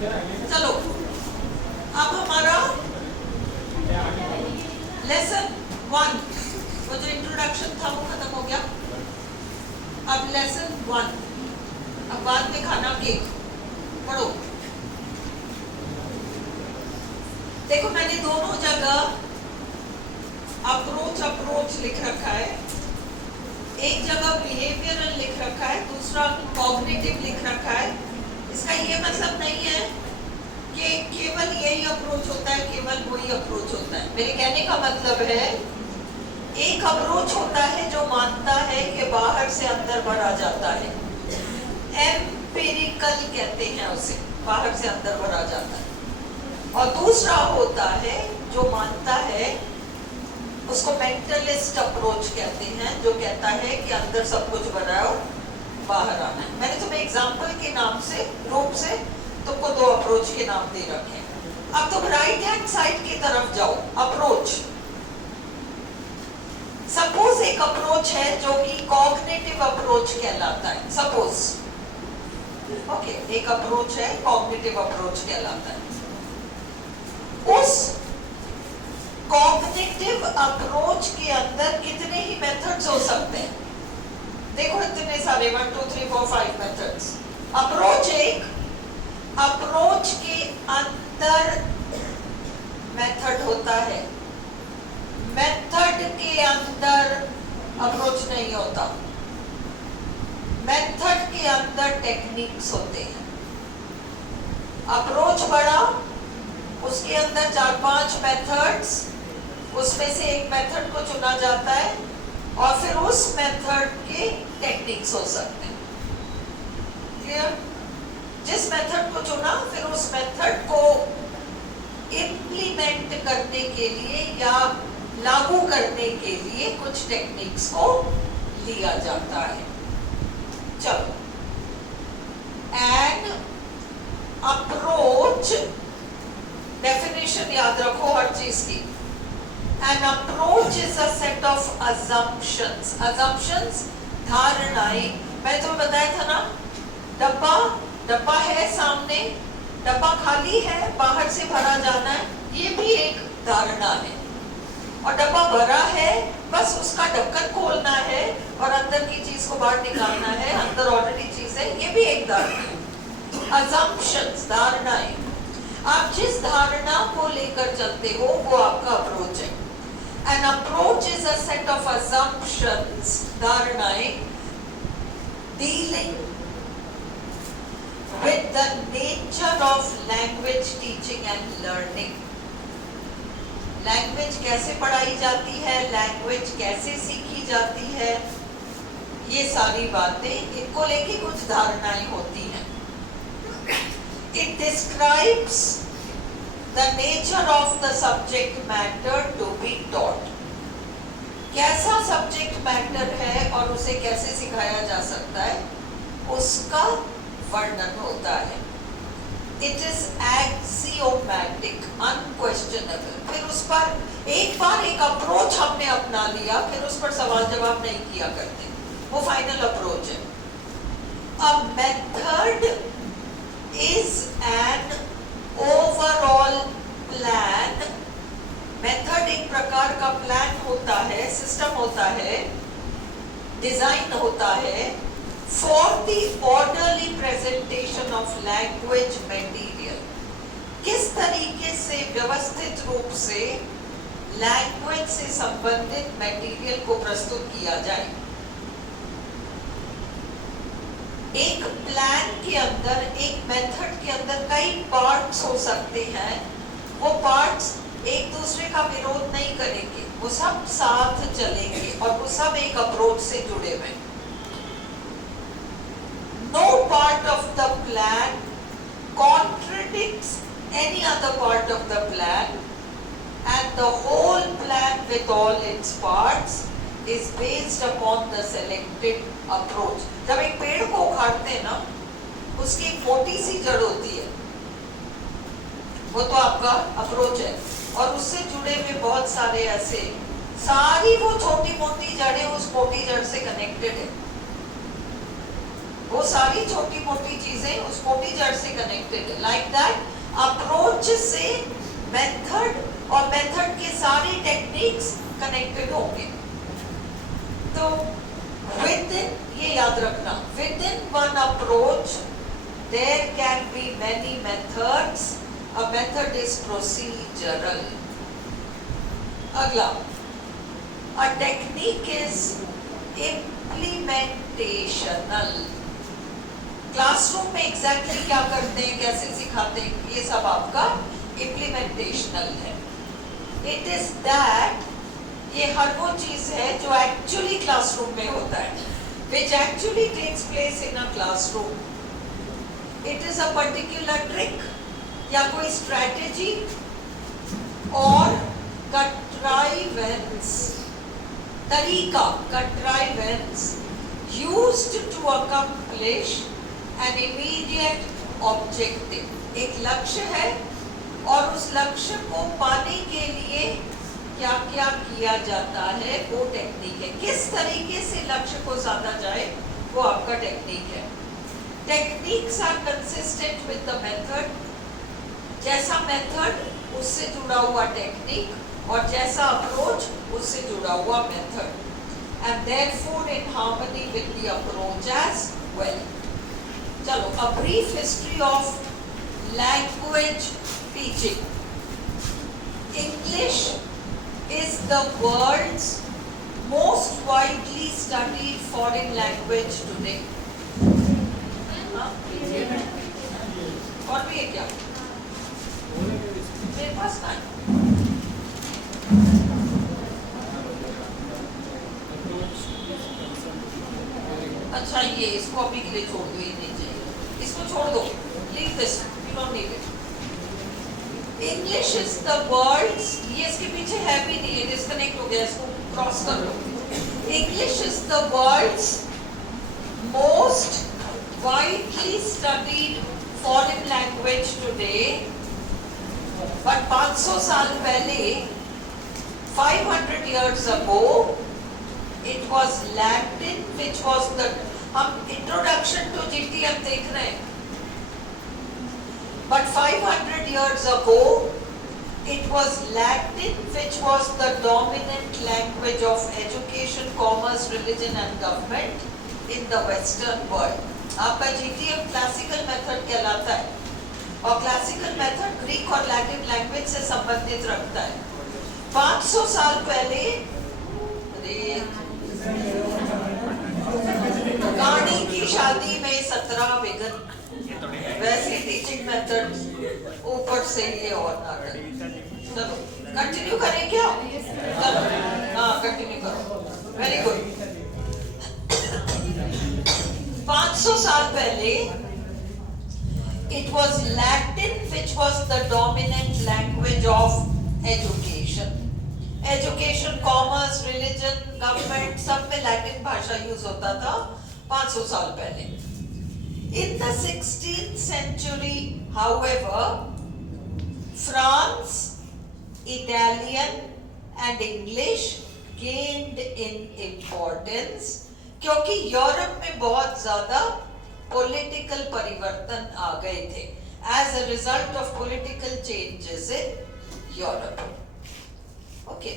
चलो अब हमारा लेसन 1 वो जो इंट्रोडक्शन था वो खत्म हो गया। अब लेसन 1, अब बाद में खाना केक पढ़ो। देखो मैंने दोनों जगह अप्रोच लिख रखा है, एक जगह बिहेवियरल लिख रखा है, दूसरा कॉग्निटिव लिख रखा है। इसका ये मतलब नहीं है कि केवल यही अप्रोच होता है, केवल वही अप्रोच होता है। मेरे कहने का मतलब है एक अप्रोच होता है जो मानता है कि बाहर से अंदर बढ़ा जाता है, एम्पिरिकल कहते हैं उसे, बाहर से अंदर बढ़ा जाता है। और दूसरा होता है जो मानता है, उसको मेंटलिस्ट अप्रोच कहते हैं, जो कहता है कि अंदर सब कुछ भरा है और बाहर आना है। मैंने तुम्हें एग्जाम्पल के नाम से रूप से तुमको दो अप्रोच के नाम दे रखे हैं। अब तुम राइट हैंड साइड की तरफ जाओ। अप्रोच, सपोज एक अप्रोच है जो कि कॉग्निटिव अप्रोच कहलाता है। सपोज ओके, एक अप्रोच है कॉग्निटिव अप्रोच कहलाता है। उस कॉग्निटिव अप्रोच के अंदर कितने ही मेथड्स हो सकते हैं? देखो इतने सारे 1 2 3 4 5 मेथड्स। अप्रोच एक, अप्रोच के अंदर मेथड होता है, मेथड के अंदर अप्रोच नहीं होता, मेथड के अंदर टेक्निक्स होते हैं। अप्रोच बड़ा, उसके अंदर 4-5 मेथड्स, उसमें से एक मेथड को चुना जाता है और फिर उस मेथड के टेक्निक्स हो सकते हैं। क्लियर? जिस मेथड को चुना फिर उस मेथड को इम्प्लीमेंट करने के लिए या लागू करने के लिए कुछ टेक्निक्स को लिया जाता है। चलो, एन अप्रोच, डेफिनेशन याद रखो हर चीज की। An approach is a set of assumptions. Assumptions, धारणाएं। मैंने तुम्हें बताया था ना, डब्बा है सामने, डब्बा खाली है, बाहर से भरा जाना है, ये भी एक धारणा है। और डब्बा भरा है, बस उसका ढक्कन खोलना है और अंदर की चीज को बाहर निकालना है, अंदर ऑलरेडी चीज है, ये भी एक धारणा है। Assumptions, धारणाएं। आप जिस धारणा को लेकर चलते हो वो आपका अप्रोच है। An approach is a set of assumptions, धारणाएं, dealing with the nature of language teaching and learning. Language कैसे पढ़ाई जाती है, लैंग्वेज कैसे सीखी जाती है, ये सारी बातें, इनको लेके कुछ धारणाएं होती हैं। It describes the nature of the subject matter to be taught. कैसा सब्जेक्ट मैटर है और उसे कैसे सिखाया जा सकता है, उसका वर्णन होता है। It is axiomatic, unquestionable. फिर उस पर एक बार एक अप्रोच हमने अपना लिया, फिर उस पर सवाल जवाब नहीं किया करते, वो फाइनल अप्रोच है। A method is an overall plan. Method एक प्रकार का प्लान होता है, सिस्टम होता है, डिजाइन होता है for the orderly presentation of language material. किस तरीके से व्यवस्थित रूप से लैंग्वेज से संबंधित मटेरियल को प्रस्तुत किया जाए। एक प्लान के अंदर, एक मेथड के अंदर कई पार्ट्स हो सकते हैं, वो पार्ट्स एक दूसरे का विरोध नहीं करेंगे, वो सब साथ चलेंगे और वो सब एक अप्रोच से जुड़े हुए। No part of the plan contradicts any other part of the plan, and the whole plan with all its parts is based upon the selected approach. जब एक पेड़ को उखाड़ते हैं ना, उसकी एक मोटी सी जड़ होती है, वो तो आपका अप्रोच है, और उससे जुड़े हुए बहुत सारे ऐसे, सारी वो छोटी मोटी जड़ें उस मोटी जड़ से कनेक्टेड है। वो सारी छोटी मोटी चीजें उस मोटी जड़ से कनेक्टेड है। लाइक दैट अप्रोच से मेथड और मेथड के सारे टेक्निक्स कनेक्टेड होंगे। तो विद इन, ये याद रखना, with in one approach there can be many methods, a method is procedural. अगला, अ टेक्निक इज इम्प्लीमेंटेशनल। क्लासरूम में एग्जैक्टली क्या करते हैं, कैसे सिखाते हैं, ये सब आपका इम्प्लीमेंटेशनल है। इट इज दैट, ये हर वो चीज है जो एक्चुअली क्लासरूम में होता है, which actually takes place in a classroom. It is a particular trick या कोई strategy और contrivance, तरीका, contrivance used to accomplish an immediate objective. एक लक्ष्य है और उस लक्ष्य को पाने के लिए क्या क्या किया जाता है, वो टेक्निक है। किस तरीके से लक्ष्य को साधा जाए, वो आपका टेक्निक है। Techniques are consistent with the method. जैसा मेथड उससे जुड़ा हुआ टेक्निक, और जैसा अप्रोच उससे जुड़ा हुआ method, and therefore in harmony with the approach as well. चलो, a brief history of language teaching. English is the world's most widely studied foreign language today. और भी है क्या? मेरे पास नहीं। अच्छा, ये इसको अभी के लिए छोड़ दो, ये नहीं चाहिए, इसको छोड़ दो, leave this, you don't need it. English is the world's, ये इसके पीछे है भी नहीं है, डिस्कनेक्ट हो गया, इसको क्रॉस कर लो। English is the world's most widely studied foreign language today, but 500 साल पहले, 500 years ago, it was Latin, which was the, हम introduction to GTM देख रहे हैं, but 500 years ago it was Latin which was the dominant language of education, commerce, religion and government in the western world. आपका GTM classical method कहलाता है, और classical method Greek और Latin language से संबंधित रखता है। 500 साल पहले रानी की शादी में 17 विघ्न, वैसे टीचिंग मेथड ऊपर से ये और ना करें। चलो कंटिन्यू करें क्या? चलो हाँ कंटिन्यू करो, वेरी गुड। 500 साल पहले it was Latin which was the dominant language of education. Education, commerce, religion, government, सब में लैटिन भाषा यूज होता था 500 साल पहले। In the 16th century, however, France, Italian and English gained in importance, क्योंकि यूरोप में बहुत ज्यादा पॉलिटिकल परिवर्तन आ गए थे as a result of political changes in Europe. Okay,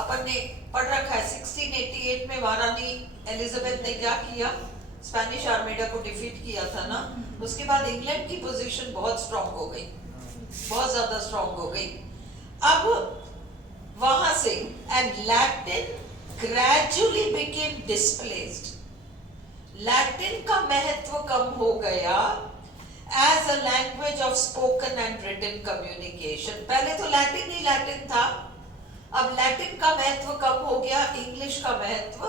अपन ने पढ़ रखा है 1688 में महारानी एलिजाबेथ ने क्या किया, स्पेनिश आर्मेडा को डिफीट किया था ना। उसके बाद इंग्लैंड की पोजीशन बहुत स्ट्रांग हो गई, बहुत ज्यादा स्ट्रांग हो गई। अब वहां से and Latin gradually became displaced, Latin का महत्व कम हो गया as a language of spoken and written communication. पहले तो लैटिन ही लैटिन था, अब लैटिन का महत्व कम हो गया, इंग्लिश का महत्व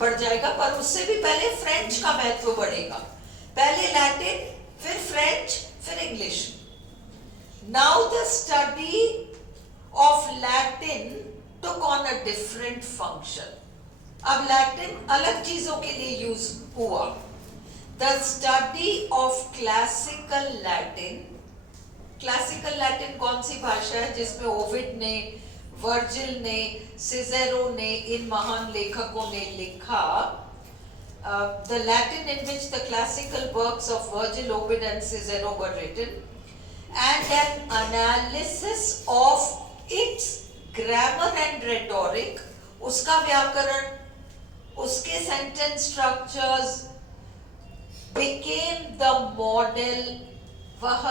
बढ़ जाएगा, पर उससे भी पहले फ्रेंच का महत्व बढ़ेगा। पहले लैटिन, फिर फ्रेंच, फिर English. Now the study of Latin took on a different function. अब लैटिन अलग चीजों के लिए यूज हुआ। The study of classical Latin, classical Latin कौन सी भाषा है जिसमें ओविड ने, वर्जिल ने, सिजेरो ने, इन महान लेखकों ने लिखा, the Latin in which the classical works of Virgil, Ovid and Cicero were written, and an analysis of its grammar and rhetoric, उसका व्याकरण, उसके sentence structures became the model, वह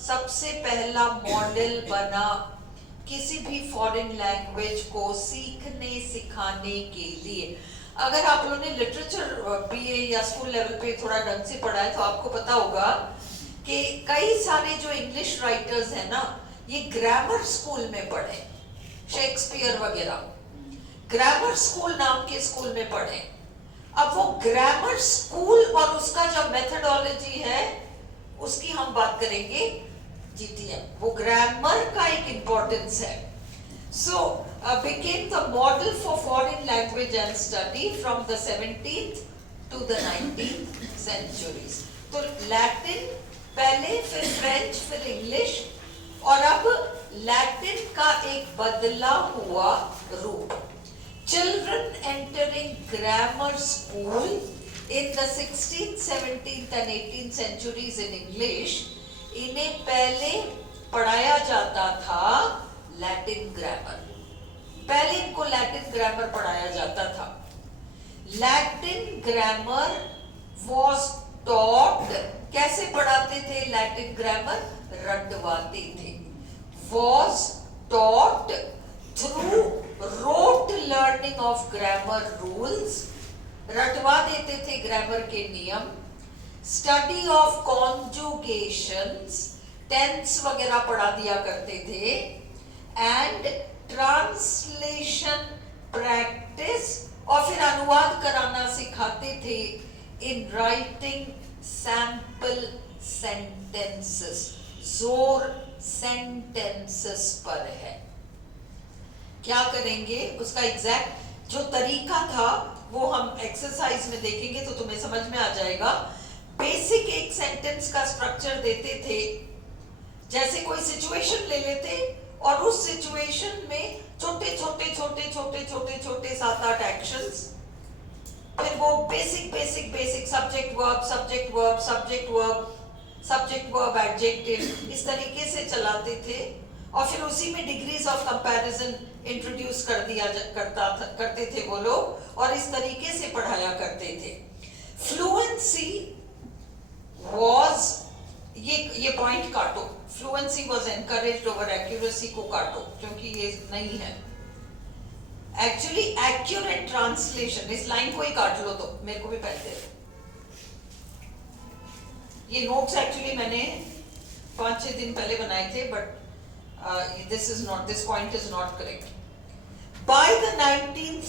सबसे पहला मॉडल बना किसी भी फॉरेन लैंग्वेज को सीखने सिखाने के लिए। अगर आप लोगों ने लिटरेचर बीए या स्कूल लेवल पे थोड़ा ढंग से पढ़ा है तो आपको पता होगा कि कई सारे जो इंग्लिश राइटर्स हैं ना, ये ग्रामर स्कूल में पढ़े, शेक्सपियर वगैरह ग्रामर स्कूल नाम के स्कूल में पढ़े। अब वो ग्रामर स्कूल और उसका जो मेथडोलॉजी है उसकी हम बात करेंगे जीटीएम, वो ग्रामर का एक इंपॉर्टेंस है। So became the model for foreign language and study from the 17th to the 19th centuries. तो लैटिन पहले, फिर फ्रेंच, फिर इंग्लिश, और अब लैटिन का एक बदला हुआ रूप। Children entering grammar school in the 16th, 17th and 18th centuries in English, इन्हें पहले पढ़ाया जाता था लैटिन ग्रामर। पहले इनको लैटिन ग्रामर पढ़ाया जाता था। लैटिन ग्रामर was taught, कैसे पढ़ाते थे लैटिन ग्रामर? रटवाते थे। Was taught through rote learning of grammar rules, रटवा देते थे ग्रामर के नियम। स्टडी ऑफ कॉन्जुगेशंस, टेंस वगैरह पढ़ा दिया करते थे। एंड ट्रांसलेशन प्रैक्टिस, और फिर अनुवाद कराना सिखाते थे। इन राइटिंग सैंपल सेंटेंसेस, जोर सेंटेंसेस पर है। क्या करेंगे, उसका एग्जैक्ट जो तरीका था वो हम एक्सरसाइज में देखेंगे तो तुम्हें समझ में आ जाएगा। बेसिक एक सेंटेंस का स्ट्रक्चर देते थे, जैसे कोई सिचुएशन ले लेते और उस सिचुएशन में छोटे छोटे छोटे छोटे छोटे छोटे 7-8 एक्शंस, फिर वो basic basic basic subject verb subject verb subject verb subject verb adjective, इस तरीके से चलाते थे। और फिर उसी में डिग्रीज ऑफ कंपैरिजन इंट्रोड्यूस करते थे वो लोग, और इस तरीके से पढ़ाया करते थे। फ्लुएंसी वाज, ये पॉइंट काटो, fluency was encouraged over accuracy को काटो क्योंकि ये नहीं है। एक्चुअली एक्यूरेट ट्रांसलेशन, इस लाइन को ही काट लो तो मेरे को भी पहले दे। ये नोट्स एक्चुअली मैंने 5-6 दिन पहले बनाए थे, but this point is not correct. By the 19th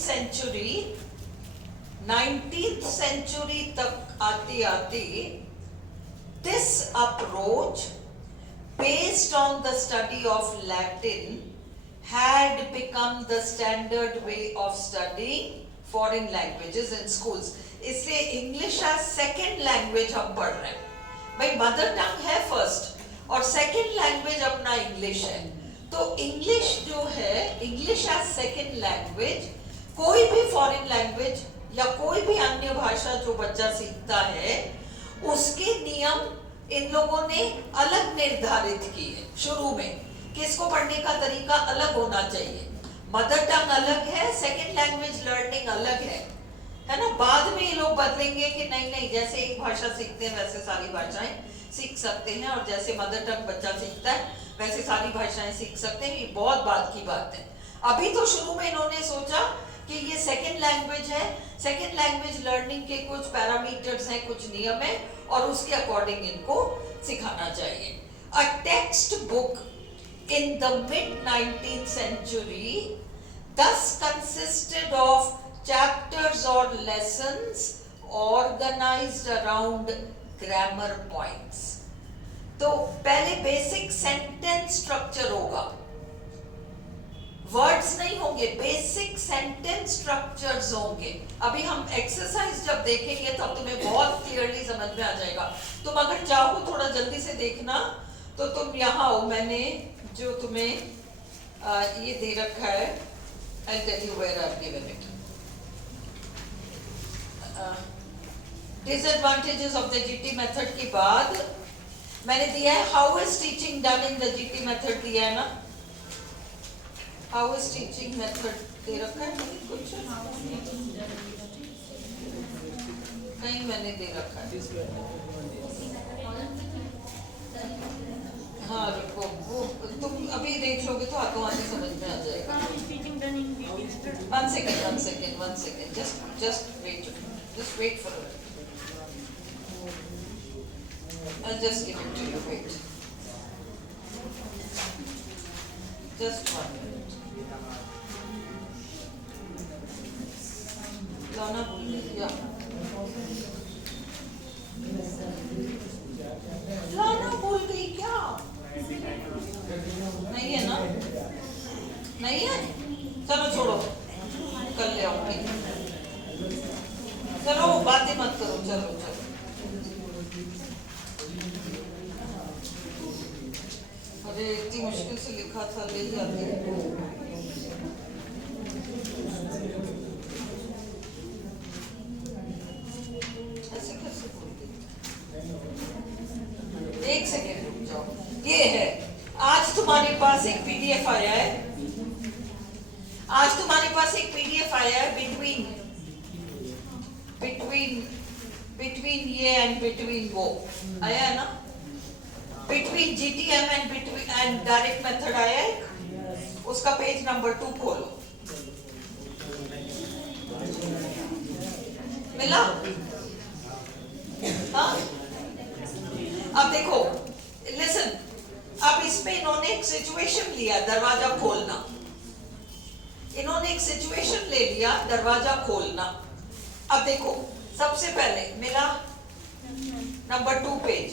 century तक आते आते this approach based on the study of Latin had become the standard way of studying foreign languages in schools. इसलिए English as second language हम पढ़ रहे हैं। भाई mother tongue है फर्स्ट और सेकेंड लैंग्वेज अपना इंग्लिश है, तो इंग्लिश जो है, इंग्लिश एज सेकेंड लैंग्वेज, कोई भी फॉरेन लैंग्वेज या कोई भी अन्य भाषा जो बच्चा सीखता है उसके नियम इन लोगों ने अलग निर्धारित किए शुरू में, कि इसको पढ़ने का तरीका अलग होना चाहिए। मदर टंग अलग है, सेकेंड लैंग्वेज लर्निंग अलग है ना। बाद में ये लोग बदलेंगे कि नहीं नहीं, जैसे एक भाषा सीखते हैं वैसे सारी भाषाएं सीख सकते हैं, और जैसे मदर टंग बच्चा सीखता है वैसे सारी भाषाएं सीख सकते हैं। ये बहुत बात की बात है। अभी तो शुरू में इन्होंने सोचा कि ये सेकेंड लैंग्वेज है, सेकेंड लैंग्वेज लर्निंग के कुछ पैरामीटर्स हैं, कुछ नियम है, और उसके अकॉर्डिंग इनको सिखाना चाहिए। A text book in the mid-19th century thus consisted of chapters or lessons organized around grammar points. तो पहले बेसिक सेंटेंस स्ट्रक्चर होगा, वर्ड्स नहीं होंगे, बेसिक सेंटेंस स्ट्रक्चर्स होंगे। अभी हम एक्सरसाइज जब देखेंगे तब तुम्हें बहुत क्लियरली समझ में आ जाएगा। तुम अगर चाहो थोड़ा जल्दी से देखना तो तुम यहाँ हो, मैंने जो तुम्हें ये दे रखा है, I'll tell you where I've given it. Disadvantages of the GT method के बाद मैंने दिया है how is teaching done in the GT method दिया है ना, हाउ इज टीचिंग मेथड दे रखा है कुछ नहीं, मैंने दे रखा है। हाँ रुको, वो तुम अभी देख लोगे तो हाथों हाथ समझ में आ जाएगा। one second, just wait for it. I'll just give it to you, wait. Just 1 minute. लाना भूल गई, लाना भूल गई क्या? नहीं है ना, नहीं है, चलो छोड़ो, कल ले आऊंगी। चलो बातें मत करो, चलो चलो। अरे इतनी मुश्किल से लिखा था, ले ही आती ऐसे कैसे बोल दी? एक सेकेंड रुक जाओ, ये है आज तुम्हारे पास एक पीडीएफ आया है, आज तुम्हारे पास एक पीडीएफ आया है बिटवीन ये एंड बिटवीन वो आया है ना, between GTM and direct method आया है, उसका पेज नंबर 2 खोलो। मिला? हाँ, अब देखो, लिसन, अब इसमें इन्होंने एक सिचुएशन लिया, दरवाजा खोलना, इन्होंने एक सिचुएशन ले लिया, दरवाजा खोलना। अब देखो, सबसे पहले मिला नंबर 2 पेज।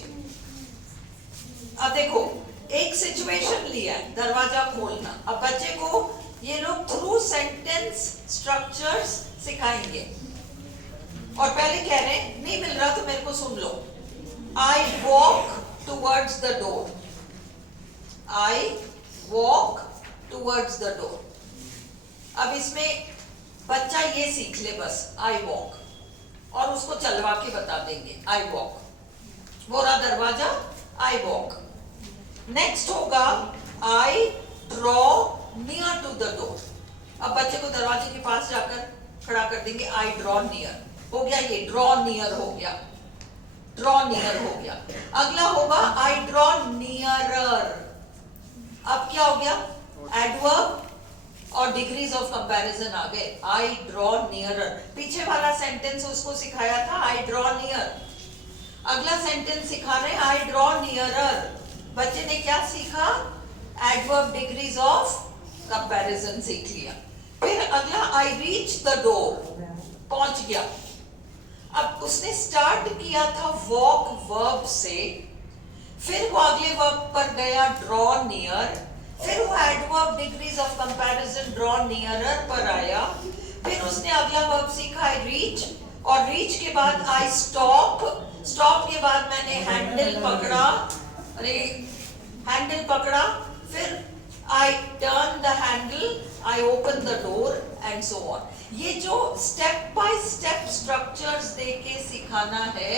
अब देखो, एक सिचुएशन लिया, दरवाजा खोलना। अब बच्चे को ये लोग थ्रू सेंटेंस स्ट्रक्चर्स सिखाएंगे, और पहले कह रहे हैं नहीं मिल रहा तो मेरे को सुन लो। I walk towards the door. I walk towards the door. अब इसमें बच्चा ये सीख ले बस I walk, और उसको चलवा के बता देंगे I walk, वो रहा दरवाजा I walk। नेक्स्ट होगा I draw near to the door। अब बच्चे को दरवाजे के पास जाकर खड़ा कर देंगे I draw near, हो गया ये draw near हो गया, draw near हो गया। अगला होगा I draw nearer। अब क्या हो गया, एडवर्ब और डिग्रीज ऑफ कंपैरिजन आ गए। I draw nearer, पीछे वाला सेंटेंस उसको सिखाया था I draw near, अगला सेंटेंस सिखा रहे I draw nearer। बच्चे ने क्या सीखा, एडवर्ब डिग्रीज ऑफ कंपैरिजन सीख लिया। फिर अगला I reach the door, पहुंच गया। अब उसने स्टार्ट किया था वॉक वर्ब से, फिर वो अगले वर्ब पर गया ड्रॉ नियर, फिर वो adverb degrees of comparison draw nearer पर आया, फिर उसने अगला वर्ब सीखा आई रीच, और रीच के बाद आई स्टॉप, स्टॉप के बाद मैंने हैंडल पकड़ा, अरे हैंडल पकड़ा, फिर I turn the handle, I open the door and so on. ये जो स्टेप बाय स्टेप स्ट्रक्चर्स देके सिखाना है,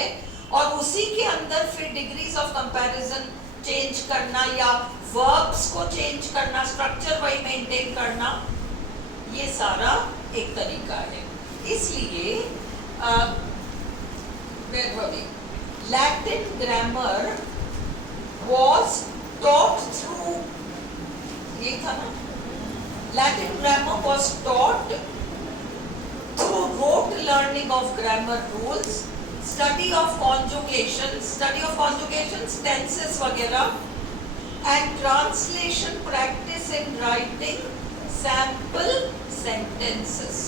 और उसी के अंदर फिर डिग्रीज ऑफ कंपैरिजन चेंज करना या वर्ब्स को चेंज करना, स्ट्रक्चर वही मेंटेन करना, ये सारा एक तरीका है। इसलिए Latin grammar was taught through, ये था ना, Latin grammar was taught through rote learning of grammar rules, study of conjugations, tenses वगैरह, and translation practice in writing sample sentences.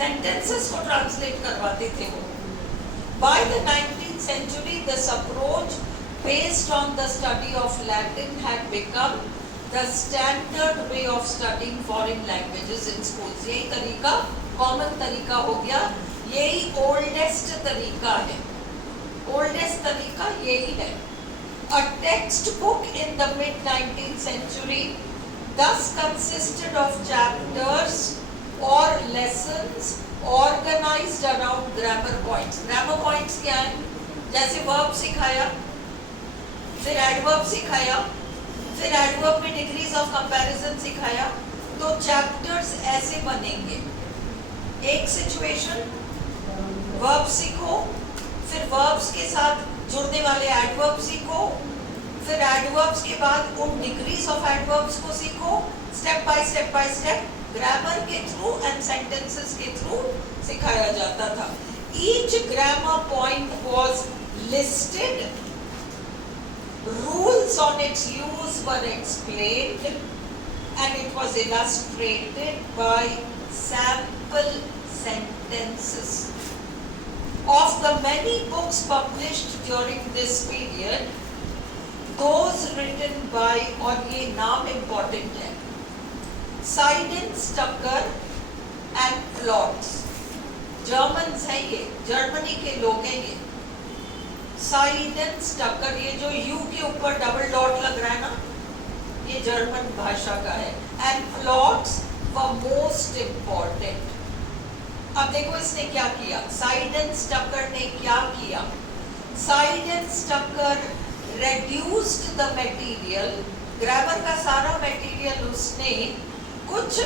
Sentences को translate करवाते थे वो। By the 19th century, this approach based on the study of Latin had become the standard way of studying foreign languages in schools. यही तरीका common तरीका हो गया, यही oldest तरीका है, oldest तरीका यही है। A textbook in the mid 19th century thus consisted of chapters और lessons organised around grammar points. Grammar points क्या है? जैसे वर्ब सिखाया, फिर एडवर्ब सिखाया, फिर एडवर्ब में डिग्रीज ऑफ कंपैरिजन सिखाया, तो चैप्टर्स ऐसे बनेंगे। एक सिचुएशन, वर्ब सीखो, फिर वर्ब्स के साथ जुड़ने वाले एडवर्ब सीखो, फिर एडवर्ब्स के बाद उन डिग्रीज ऑफ एडवर्ब्स को सीखो, स्टेप बाय स्टेप ग्रामर के थ्रू एंड सेंटेंसेस के थ्रू सिखाया जाता था। Each grammar point was listed, rules on it's use were explained and it was illustrated bye sample sentences. Of the many books published during this period, those written by, और ये नाम important है, Siddons, Tucker and Klotz, Germans हैं ये, Germany के लोग हैं ये। Siddons, Tucker, ये जो U के ऊपर डबल डॉट लग रहा है ना, ये जर्मन भाषा का है। And Klotz were most important. अब देखो इसने क्या किया, साइडन्स टक्कर ने क्या किया। साइडन्स टक्कर reduced the material, ग्रामर का सारा मटेरियल उसने कुछ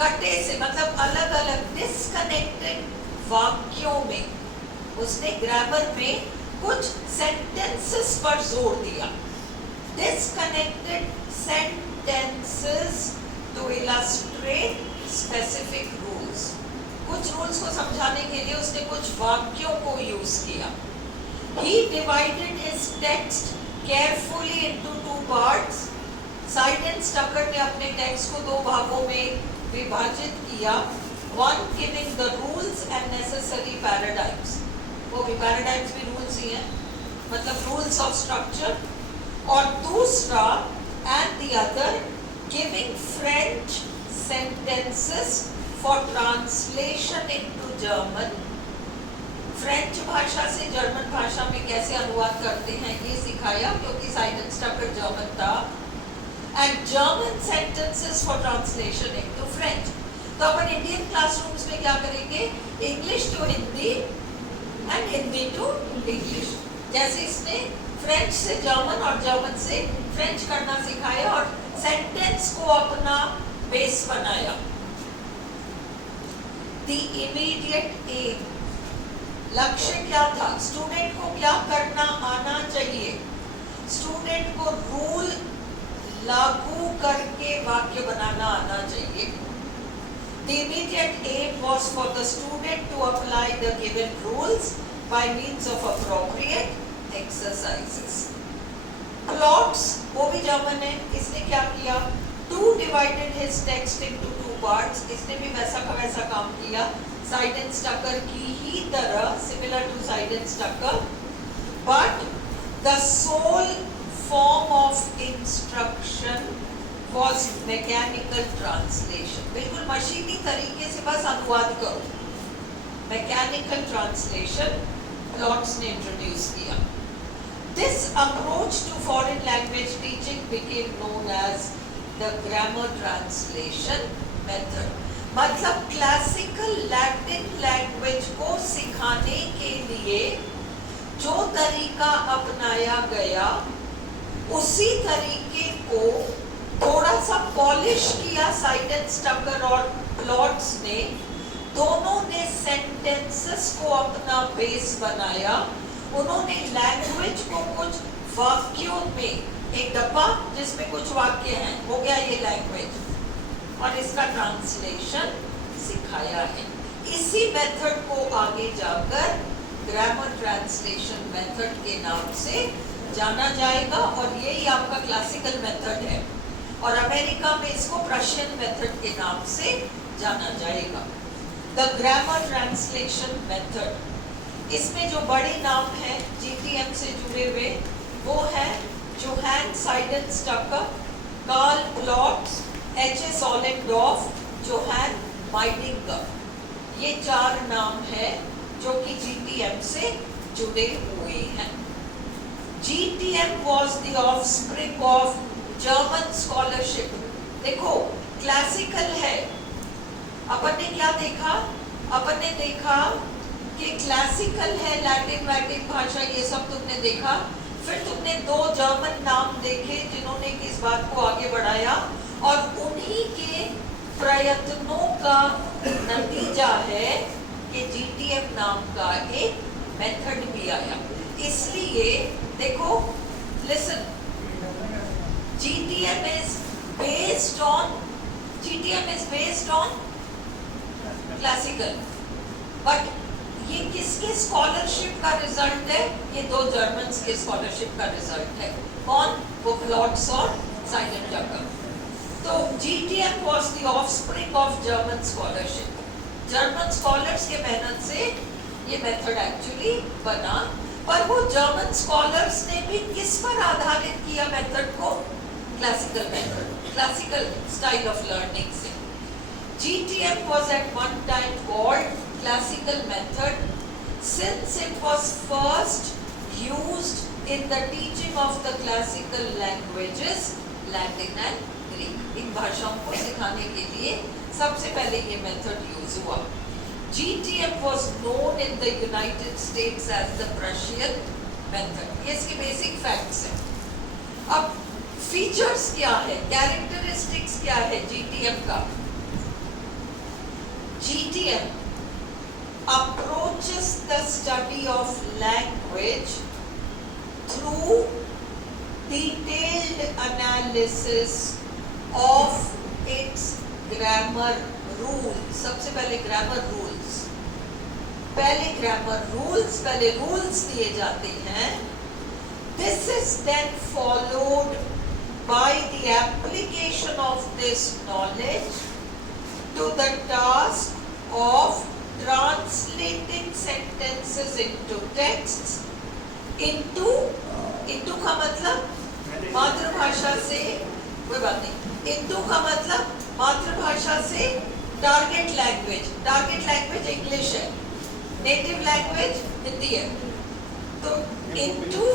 कटे से, मतलब अलग अलग डिस्कनेक्टेड वाक्यों में, उसने ग्रामर में कुछ सेंटेंसेस पर जोर दिया। Disconnected sentences to illustrate specific rules. कुछ रूल्स को समझाने के लिए उसने कुछ वाक्यों को यूज किया। He divided his text carefully into two parts. Siddons, Tucker ने अपने टेक्स्ट को दो भागों में विभाजित किया। One giving the rules and necessary paradigms. वो भी paradigms भी rules ही हैं, मतलब rules of structure। और दूसरा and the other giving French sentences for translation into German, French भाषा से जर्मन भाषा में कैसे अनुवाद करते हैं ये सिखाया, क्योंकि साइडन्स टक्कर जर्मन था। And German sentences for translation into French. तो अपन इंडियन क्लासरूम्स में क्या करेंगे, English to Hindi and Hindi to English. जैसे इसने फ्रेंच से जर्मन और जर्मन से फ्रेंच करना सिखाया और सेंटेंस को अपना बेस बनाया। The immediate aim, लक्ष्य क्या था, स्टूडेंट को क्या करना आना चाहिए, स्टूडेंट को रूल लागू करके वाक्य बनाना आना चाहिए। The immediate aim was for the student to apply the given rules by means of appropriate exercises. Klotz, वो भी जर्मन है, इसने क्या किया, Two divided his text into two parts. इसने भी वैसा का वैसा काम किया, साइडन्स टक्कर की ही तरह, similar to साइडन्स टक्कर, but the sole form of instruction was mechanical translation. बिल्कुल मशीनी तरीके से बस अनुवाद करो, mechanical translation Klotz ने introduce किया। This approach to foreign language teaching became known as the grammar translation method. मतलब क्लासिकल लैटिन लैंग्वेज को सिखाने के लिए जो तरीका अपनाया गया, उसी तरीके को थोड़ा सा पॉलिश किया साइडन्स टक्कर और क्लॉट्स ने। दोनों ने सेंटेंसेस को अपना बेस बनाया। उन्होंने लैंग्वेज को कुछ वाक्यों में, एक डब्बा जिसमें कुछ वाक्य हैं, हो गया ये लैंग्वेज, और इसका ट्रांसलेशन सिखाया है। इसी मेथड को आगे जाकर ग्रामर ट्रांसलेशन मेथड के नाम से जाना जाएगा, और यही आपका क्लासिकल मेथड है, और अमेरिका में इसको प्रशियन मेथड के नाम से जाना जाएगा। द ग्रामर ट्रांसलेशन मेथड, इसमें जो बड़े नाम हैं जीटीएम से जुड़े हुए वो है जोहान साइडन्स टक्कर, कार्ल क्लॉट्स, एच.एस. ऑलेंडॉर्फ, जोहान माइडिंगर। ये चार नाम है जो कि जीटीएम से जुड़े हुए हैं। GTM was the offspring of German scholarship. देखो क्लासिकल है, अपन ने क्या देखा? अपन ने देखा कि क्लासिकल है, लैटिन भाषा, ये सब तुमने देखा। फिर तुमने दो जर्मन नाम देखे जिन्होंने किस बात को आगे बढ़ाया, और उन्हीं के प्रयत्नों का नतीजा है कि GTM नाम का एक मेथड भी आया। इसलिए देखो, listen, GTM is based on classical, but ये किसके स्कॉलरशिप का रिजल्ट है? ये दो जर्मन्स के स्कॉलरशिप का रिजल्ट है। कौन? वो क्लॉट्स और साइमन जैकब। तो GTM was the offspring of German scholarship। German scholars के मेहनत से ये मेथड एक्चुअली बना, पर वो जर्मन स्कॉलर्स ने भी किस पर आधारित किया मेथड को? Classical method, classical style of learning से। GTM was at one time called classical method since it was first used in the teaching of the classical languages, Latin and Greek। इन भाषाओं को सिखाने के लिए सबसे पहले ये मेथड यूज हुआ। GTM was known in the United States as the Prussian method। ये इसके बेसिक फैक्ट्स हैं। अब फीचर्स क्या है, कैरेक्टरिस्टिक्स क्या है GTM का? GTM approaches the study of language through detailed analysis of its grammar rules। सबसे पहले ग्रामर रूल्स, पहले रूल्स दिए जाते हैं। This is then followed by the application of this knowledge to the task of translating sentences into texts, into का मतलब मातृभाषा से, कोई बात नहीं, into का मतलब मातृभाषा से टारगेट लैंग्वेज इंग्लिश है, नेटिव लैंग्वेज हिंदी है। तो into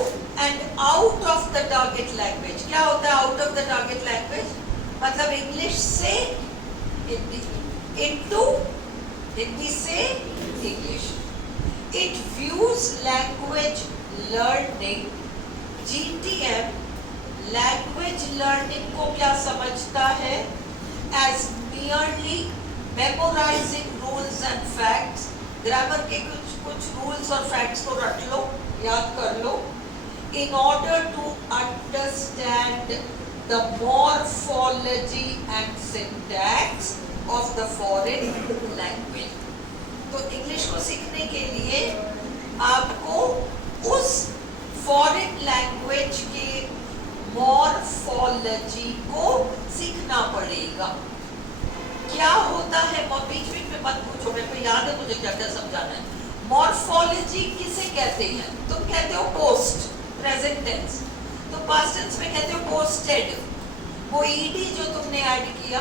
and out of the target language, क्या होता है out of the target language? मतलब इंग्लिश से हिंदी, into हिंदी से English. It views language learning, GTM language learning को क्या समझता है? As merely memorizing rules and facts। Grammar के कुछ रूल्स और फैक्ट्स को रट लो, याद कर लो। In order to understand the morphology and syntax of the foreign language। तो इंग्लिश को सीखने के लिए आपको उस फॉरेन लैंग्वेज के मॉर्फोलॉजी को सीखना पड़ेगा। क्या होता है? बीच में मत पूछो, मेरे को याद है मुझे क्या क्या समझाना है। मॉर्फोलॉजी किसे कहते हैं? तुम कहते हो पोस्ट, प्रेजेंट टेंस, तो पास्ट टेंस में कहते हो पोस्टेड। वो ईडी जो तुमने ऐड किया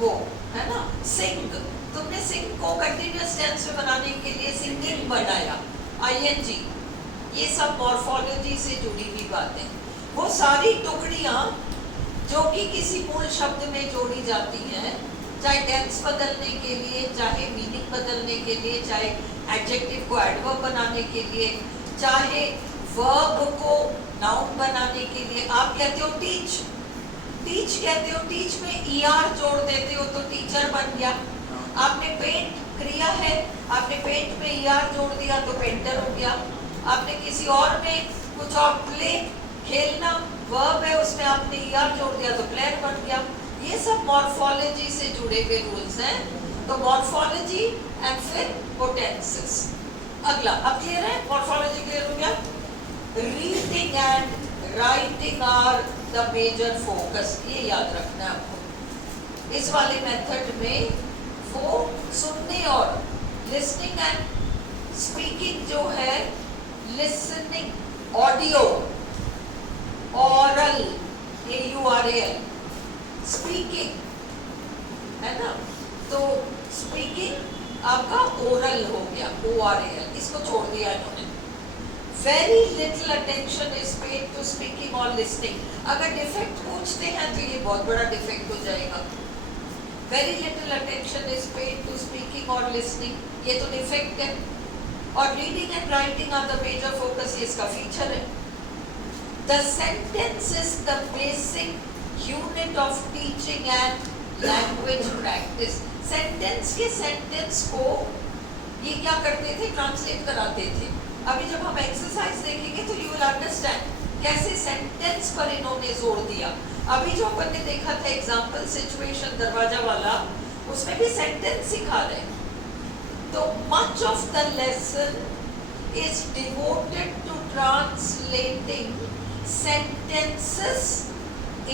वो है ना। सिंग, तुमने सिंग को कंटिन्यूअस टेंस में बनाने के लिए सिंगिंग बनाया, आईएनजी। ये सब मॉर्फोलॉजी से जुड़ी हुई बातें। वो सारी टुकड़ियां जो कि किसी मूल शब्द में जोड़ी जाती हैं, चाहे टेंस बदलने के लिए, चाहे मीनिंग बदलने के लिए, चाहे एडजेक्टिव को एडवर्ब बनाने के लिए, चाहे वर्ब को नाउन बनाने के लिए। आप कहते हो टीच कहते हो, टीच में ईआर जोड़ देते हो तो टीचर बन गया। आपने पेंट क्रिया है, आपने पेंट में ईआर जोड़ दिया तो पेंटर हो गया। आपने किसी और में कुछ और, प्ले खेलना वर्ब है, उसमें आपने ईआर जोड़ दिया तो प्लेयर बन गया। ये सब मॉर्फोलॉजी से जुड़े हुए रूल्स हैं। तो मॉर्फोलॉजी एंड फिर पोटेंसेस। अगला, अब क्लियर है? मॉर्फोलॉजी क्लियर हो गया। Reading and writing are the major focus, ये याद रखना है आपको। इस वाले मेथड में वो सुनने और लिसनिंग एंड स्पीकिंग जो है, listening audio, aural AURAL, speaking है ना। तो स्पीकिंग आपका ओरल हो गया, ORAL, इसको छोड़ दिया इन्होंने। Very little attention is paid to speaking और लिसनिंग। अगर डिफेक्ट पूछते हैं तो ये बहुत बड़ा डिफेक्ट हो जाएगा। Very little attention is paid to speaking or listening. ये तो डिफेक्ट है. और reading and writing are the major focus, ये इसका फीचर है. The sentence is the basic unit of teaching and language practice. Sentence के सेंटेंस को ये क्या करते थे, ट्रांसलेट कराते थे. अभी जब हम एक्सरसाइज देखेंगे तो यू विल अंडरस्टैंड कैसे सेंटेंस पर इन्होंने जोर दिया. अभी जो अपन ने देखा था एग्जाम्पल सिचुएशन दरवाजा वाला, उसमें भी सेंटेंस सिखा रहे. तो much of the lesson is devoted to translating sentences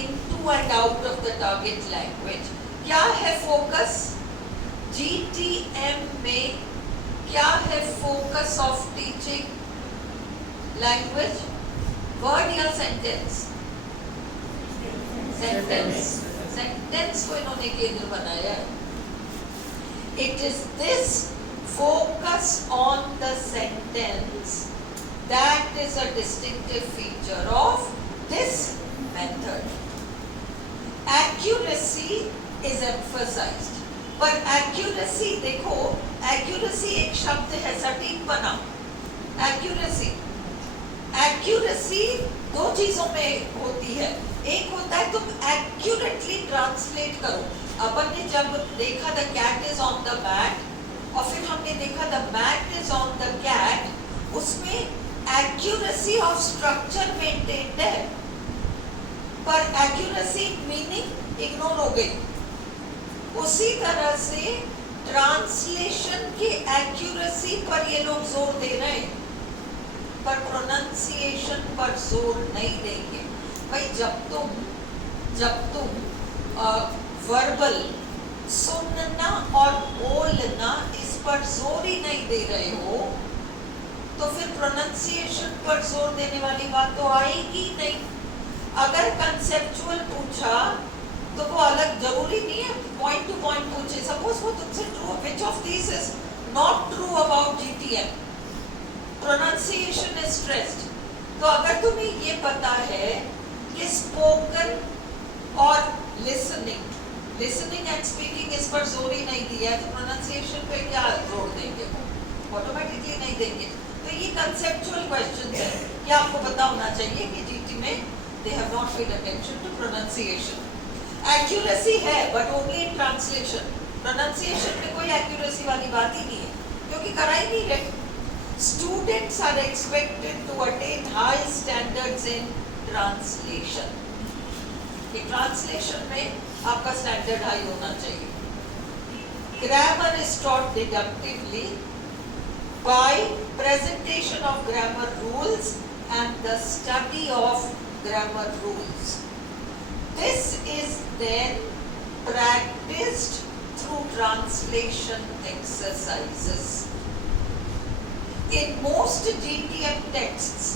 into and out of the target language. क्या है फोकस GTM में? क्या है focus of teaching language? Word या सेंटेंस? सेंटेंस. सेंटेंस को इन्होंने केंद्र बनाया है. It is this focus on the sentence that is a distinctive feature of this method. Accuracy is emphasised. पर एक्यूरेसी देखो, एक्यूरेसी एक शब्द है, सटीक बना. एक्यूरेसी एक्यूरेसी दो चीजों में होती है. एक होता है तुम एक्यूरेटली ट्रांसलेट करो. अपन ने जब देखा the cat is on the mat और फिर हमने देखा the mat is on the cat, उसमें एक्यूरेसी ऑफ स्ट्रक्चर मेंटेन्ड है, पर एक्यूरेसी मीनिंग इग्नोर हो गई. उसी तरह से ट्रांसलेशन की एक्यूरेसी पर ये लोग जोर दे रहे हैं, पर प्रोनाउंसिएशन पर जोर नहीं देंगे. भाई जब तुम वर्बल सुनना और बोलना इस पर जोर ही नहीं दे रहे हो, तो फिर प्रोनाउंसिएशन पर जोर देने वाली बात तो आएगी नहीं. अगर कंसेप्चुअल पूछा तो वो अलग, जरूरी नहीं है पॉइंट टू पॉइंट पूछे. सपोज वो तुमसे true, which of this is not true about GTM? Pronunciation is stressed. तो अगर तुम्हें ये पता है कि स्पोकन और लिसनिंग एंड स्पीकिंग इस पर जोर ही नहीं दिया है, तो प्रोनाउंसिएशन पे क्या जोर देंगे? वो ऑटोमेटिकली नहीं देंगे. तो ये कंसेप्चुअल क्वेश्चन है. क्या आपको पता होना चाहिए कि GT में they have not paid attention to pronunciation. Accuracy है but only in translation. Pronunciation में कोई एक्यूरेसी वाली बात ही नहीं है, क्योंकि करा ही नहीं रहे. Students are expected to attain high standards in translation. कि ट्रांसलेशन में आपका स्टैंडर्ड हाई होना चाहिए. Grammar is taught deductively by presentation of grammar rules and the study of grammar rules. This is then practiced through translation exercises. In most GTM texts,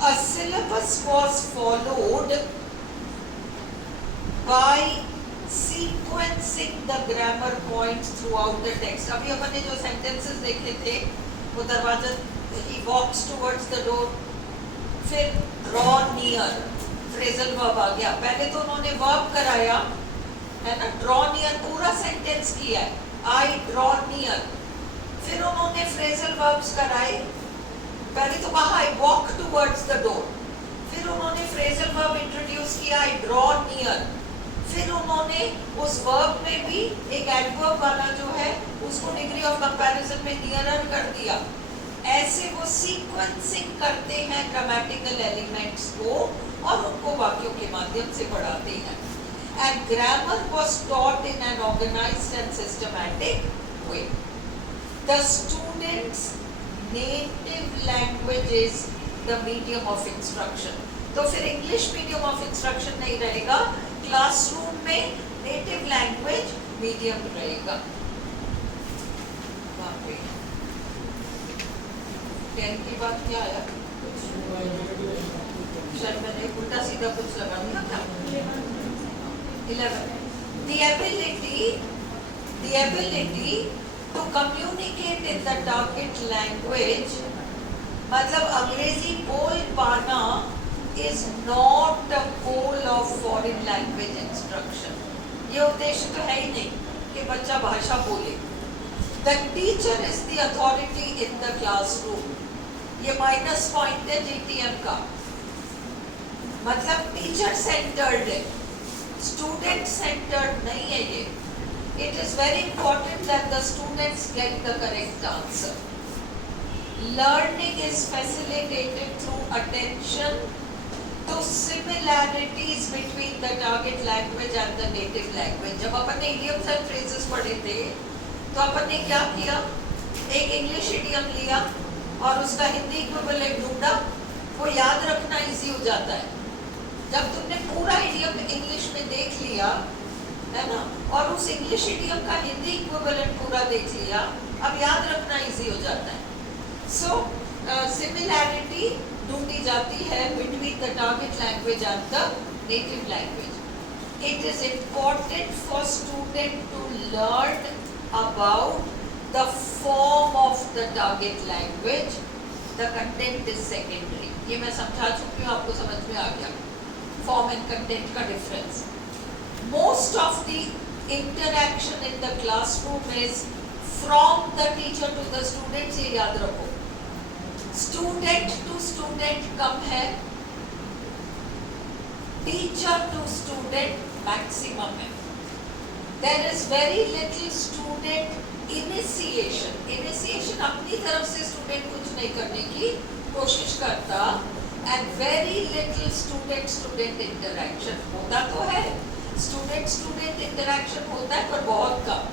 a syllabus was followed by sequencing the grammar points throughout the text. अभी अपन ने जो sentences देखे थे, वो दरवाजा, he walks towards the door, फिर draw near, phrasal verb आ गया. पहले तो उन्होंने verb कराया है ना, draw near पूरा sentence किया है, I draw near. फिर उन्होंने फ्रेजल वर्ब्स कराए. पहले तो कहा I walk towards the door, फिर उन्होंने फ्रेजल वर्ब इंट्रोड्यूस किया I draw near. फिर उन्होंने उस वर्ब में भी एक एडवर्ब वाला जो है उसको डिग्री ऑफ कंपैरिजन में नियरर कर दिया. ऐसे वो सीक्वेंसिंग करते हैं ग्रामेटिकल एलिमेंट्स को और उनको वाक्यों के माध्यम से पढ़ाते हैं. And grammar was taught in an organised and systematic way. The students' native language is the medium of instruction. तो फिर English medium of instruction नहीं रहेगा, क्लासरूम में native language medium रहेगा. वहाँ पे 10 की बात क्या आया? शायद मैंने उल्टा सीधा कुछ लगा दिया क्या? 11. The ability to communicate in the target language, मतलब अंग्रेजी बोल पाना is not a goal of foreign language instruction. ये उद्देश्य तो है ही नहीं कि बच्चा भाषा बोले। The teacher is the authority in the classroom. ये माइनस पॉइंट है GTM का, मतलब टीचर सेंटर्ड है, स्टूडेंट सेंटर्ड नहीं है ये। It is very important that the students get the correct answer. Learning is facilitated through attention to similarities between the target language and the native language. जब अपन ने idioms and phrases पढ़े थे तो अपन ने क्या किया, एक इंग्लिश इडियम लिया और उसका हिंदी इक्विवेलेंट ढूंढा, वो याद रखना इजी हो जाता है। जब तुमने पूरा इडियम इंग्लिश में देख लिया है ना, और उस इंग्लिश इडियम का हिंदी इक्विवेलेंट पूरा देख लिया, अब याद रखना इजी हो जाता है। सो सिमिलैरिटी ढूंढी जाती है between the target language and the native language. It is important for student to learn about the form of the target language. The content is secondary. ये मैं समझा चुकी हूँ, आपको समझ में आ गया form and content का difference. Most of the interaction in the classroom is from the teacher to the students. ये याद रखो, student to student कम है, teacher to student maximum है। There is very little student initiation. Initiation अपनी तरफ से student कुछ नहीं करने की कोशिश करता, and very little student interaction होता तो है, student interaction होता है पर बहुत कम।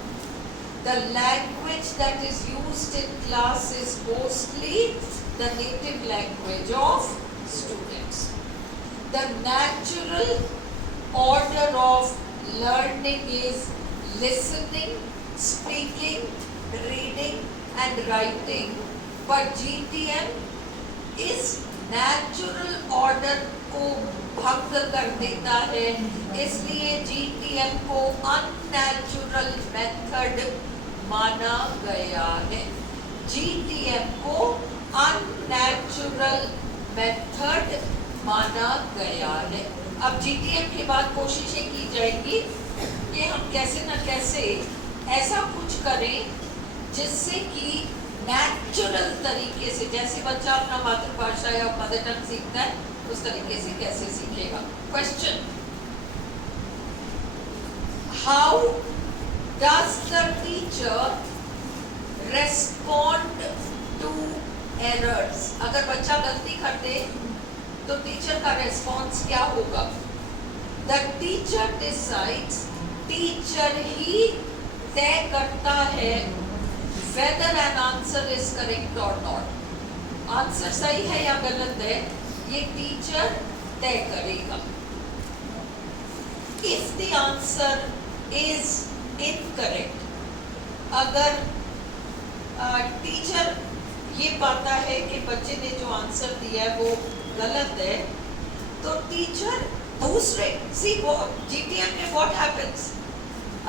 The language that is used in class is mostly the native language of students. The natural order of learning is listening, speaking, reading and writing, but GTM इस natural order को भंग कर देता है, इसलिए GTM को unnatural method माना गया है। GTM को unnatural method माना गया है। अब GTM के बाद कोशिशें की जाएंगी कि हम कैसे न कैसे ऐसा कुछ करें जिससे कि नेचुरल तरीके से, जैसे बच्चा अपना मातृभाषा या मदर टंग सीखता है उस तरीके से कैसे सीखेगा। Question, how does the teacher respond to errors? अगर बच्चा गलती कर दे तो टीचर का रेस्पॉन्स क्या होगा? द टीचर डिसाइड्स, टीचर ही तय करता है whether an answer is correct or not. Answer सही है या गलत है ये टीचर तय करेगा। If the answer is incorrect, अगर टीचर ये पाता है कि बच्चे ने जो आंसर दिया है वो गलत है, तो टीचर दूसरे GTM में what happens?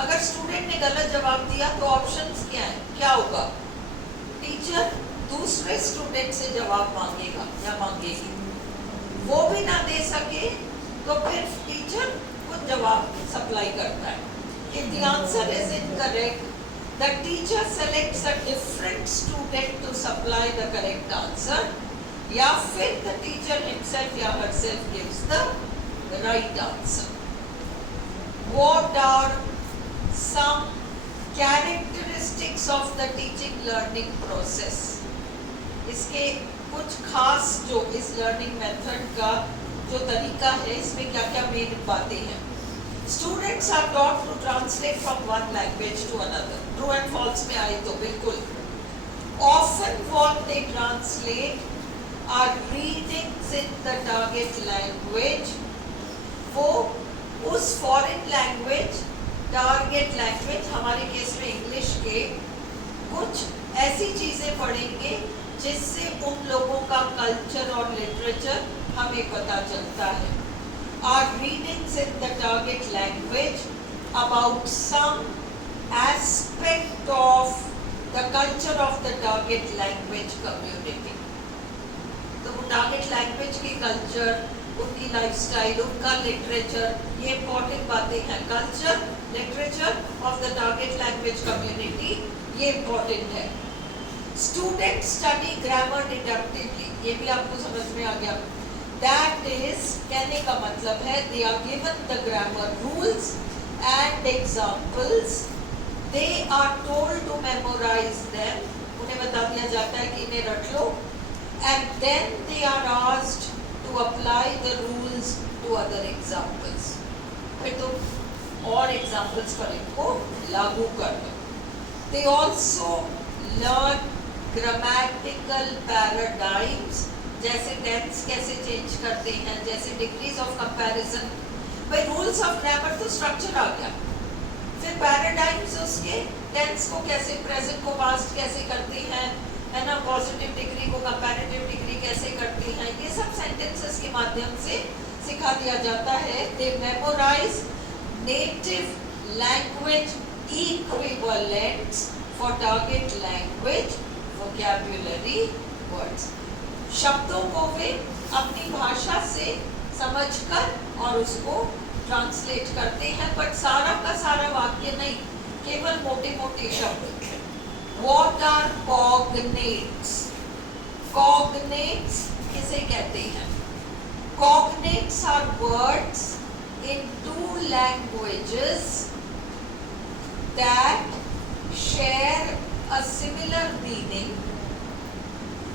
अगर स्टूडेंट ने गलत जवाब दिया तो ऑप्शंस क्या है, क्या होगा? टीचर दूसरे स्टूडेंट से जवाब मांगेगा या मांगेगी, वो भी ना दे सके तो फिर टीचर कुछ जवाब सप्लाई करता है। If the answer is incorrect, the teacher selects a different student to supply the correct answer, या फिर the teacher himself या herself gives the right answer. What are some characteristics of the teaching learning process? इसके कुछ खास जो इस learning method का जो तरीका है इसमें क्या क्या मेन बातें हैं। Students are taught to translate from one language to another. True and false में आए तो बिल्कुल। Often what they translate are readings in the target language. वो उस फॉरेन लैंग्वेज, टारगेट लैंग्वेज, हमारे केस में इंग्लिश के, कुछ ऐसी चीजें पढ़ेंगे जिससे उन लोगों का कल्चर और लिटरेचर हमें पता चलता है। Are readings in the target language about some aspect of the culture of the target language community. तो वो टारगेट लैंग्वेज के कल्चर उनकी लाइफस्टाइल, उनका लिटरेचर, ये इंपॉर्टेंट बातें हैं। Culture, literature of the target language community, ये इंपॉर्टेंट है। स्टूडेंट स्टडी ग्रामर डिडक्टिवली, ये भी आपको समझ में आ गया। दैट इज, कहने का मतलब है they are given the grammar rules and examples, they are told to memorise them, उन्हें बता दिया जाता है कि इन्हें रट लो, and then they are asked to apply the rules to other examples, फिर तुम और एग्जाम्पल्स पर इनको लागू कर दो। They also learn grammatical paradigms, जैसे टेंस कैसे चेंज करते हैं, जैसे डिग्रीज ऑफ कंपैरिजन। भाई रूल्स ऑफ ग्रामर तो स्ट्रक्चर आ गया, फिर पैराडाइम्स उसके टेंस को कैसे, प्रेजेंट को पास्ट कैसे करते हैं, है ना, पॉजिटिव डिग्री को कंपैरेटिव डिग्री कैसे करते हैं, ये सब सेंटेंसेस के माध्यम से सिखा दिया जाता है। They memorise native language equivalents for target language vocabulary words, शब्दों को वे अपनी भाषा से समझकर और उसको ट्रांसलेट करते हैं, बट सारा का सारा वाक्य नहीं, केवल मोटे मोटे शब्द। What are cognates? Cognates किसे कहते हैं? Cognates are words in two languages that share a similar meaning,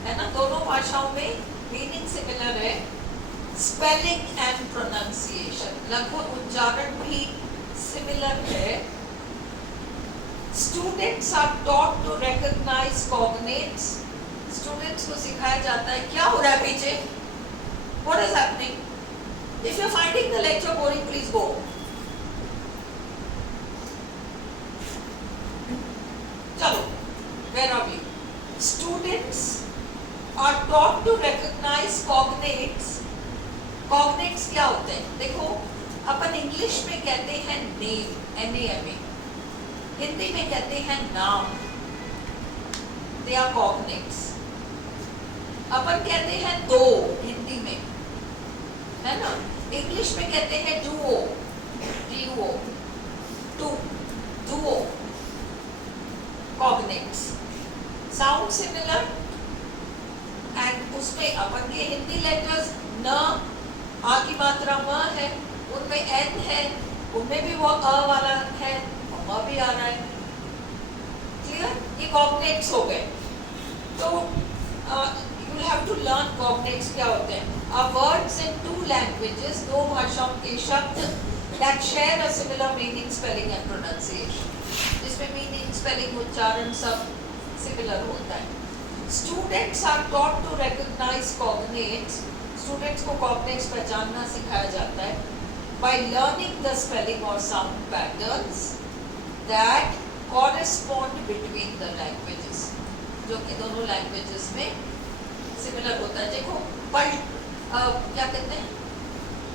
है ना, दोनों भाषाओं में मीनिंग सिमिलर है, स्पेलिंग एंड प्रोनाउंसिएशन, लगभग उच्चारण भी सिमिलर है। Students are taught to recognise cognates, students को सिखाया जाता है, क्या हो रहा है पीछे, what is happening, if you are finding the lecture boring please go. चलो, where are we? Students are taught to recognize cognates. Cognates क्या होते हैं? देखो, अपन इंग्लिश में कहते हैं नेम, NAME, हिंदी में कहते हैं नाम, they are cognates। अपन कहते हैं दो हिंदी में, है ना, इंग्लिश में कहते हैं duo, DUO, duo, cognates, sound similar, and उसमें अपन के हिंदी लेटर्स न, आ की मात्रा म है, उनमें एन है, उनमें भी वो अ वाला है, म भी आ रहा है, क्लियर? ये कॉग्नेट्स हो गए। तो you have to learn cognates क्या होते हैं। A words in two languages, दो भाषाओं के शब्द, that share a similar meaning, spelling and pronunciation, जिसमें मीनिंग, स्पेलिंग, उच्चारण सब सिमिलर होता है। Students are taught to recognise cognates, students को कॉग्नेट्स पहचानना सिखाया जाता है बाय लर्निंग द स्पेलिंग और sound patterns that correspond between the languages, जो कि दोनों लैंग्वेजेस में सिमिलर होता है। देखो, क्या कहते हैं,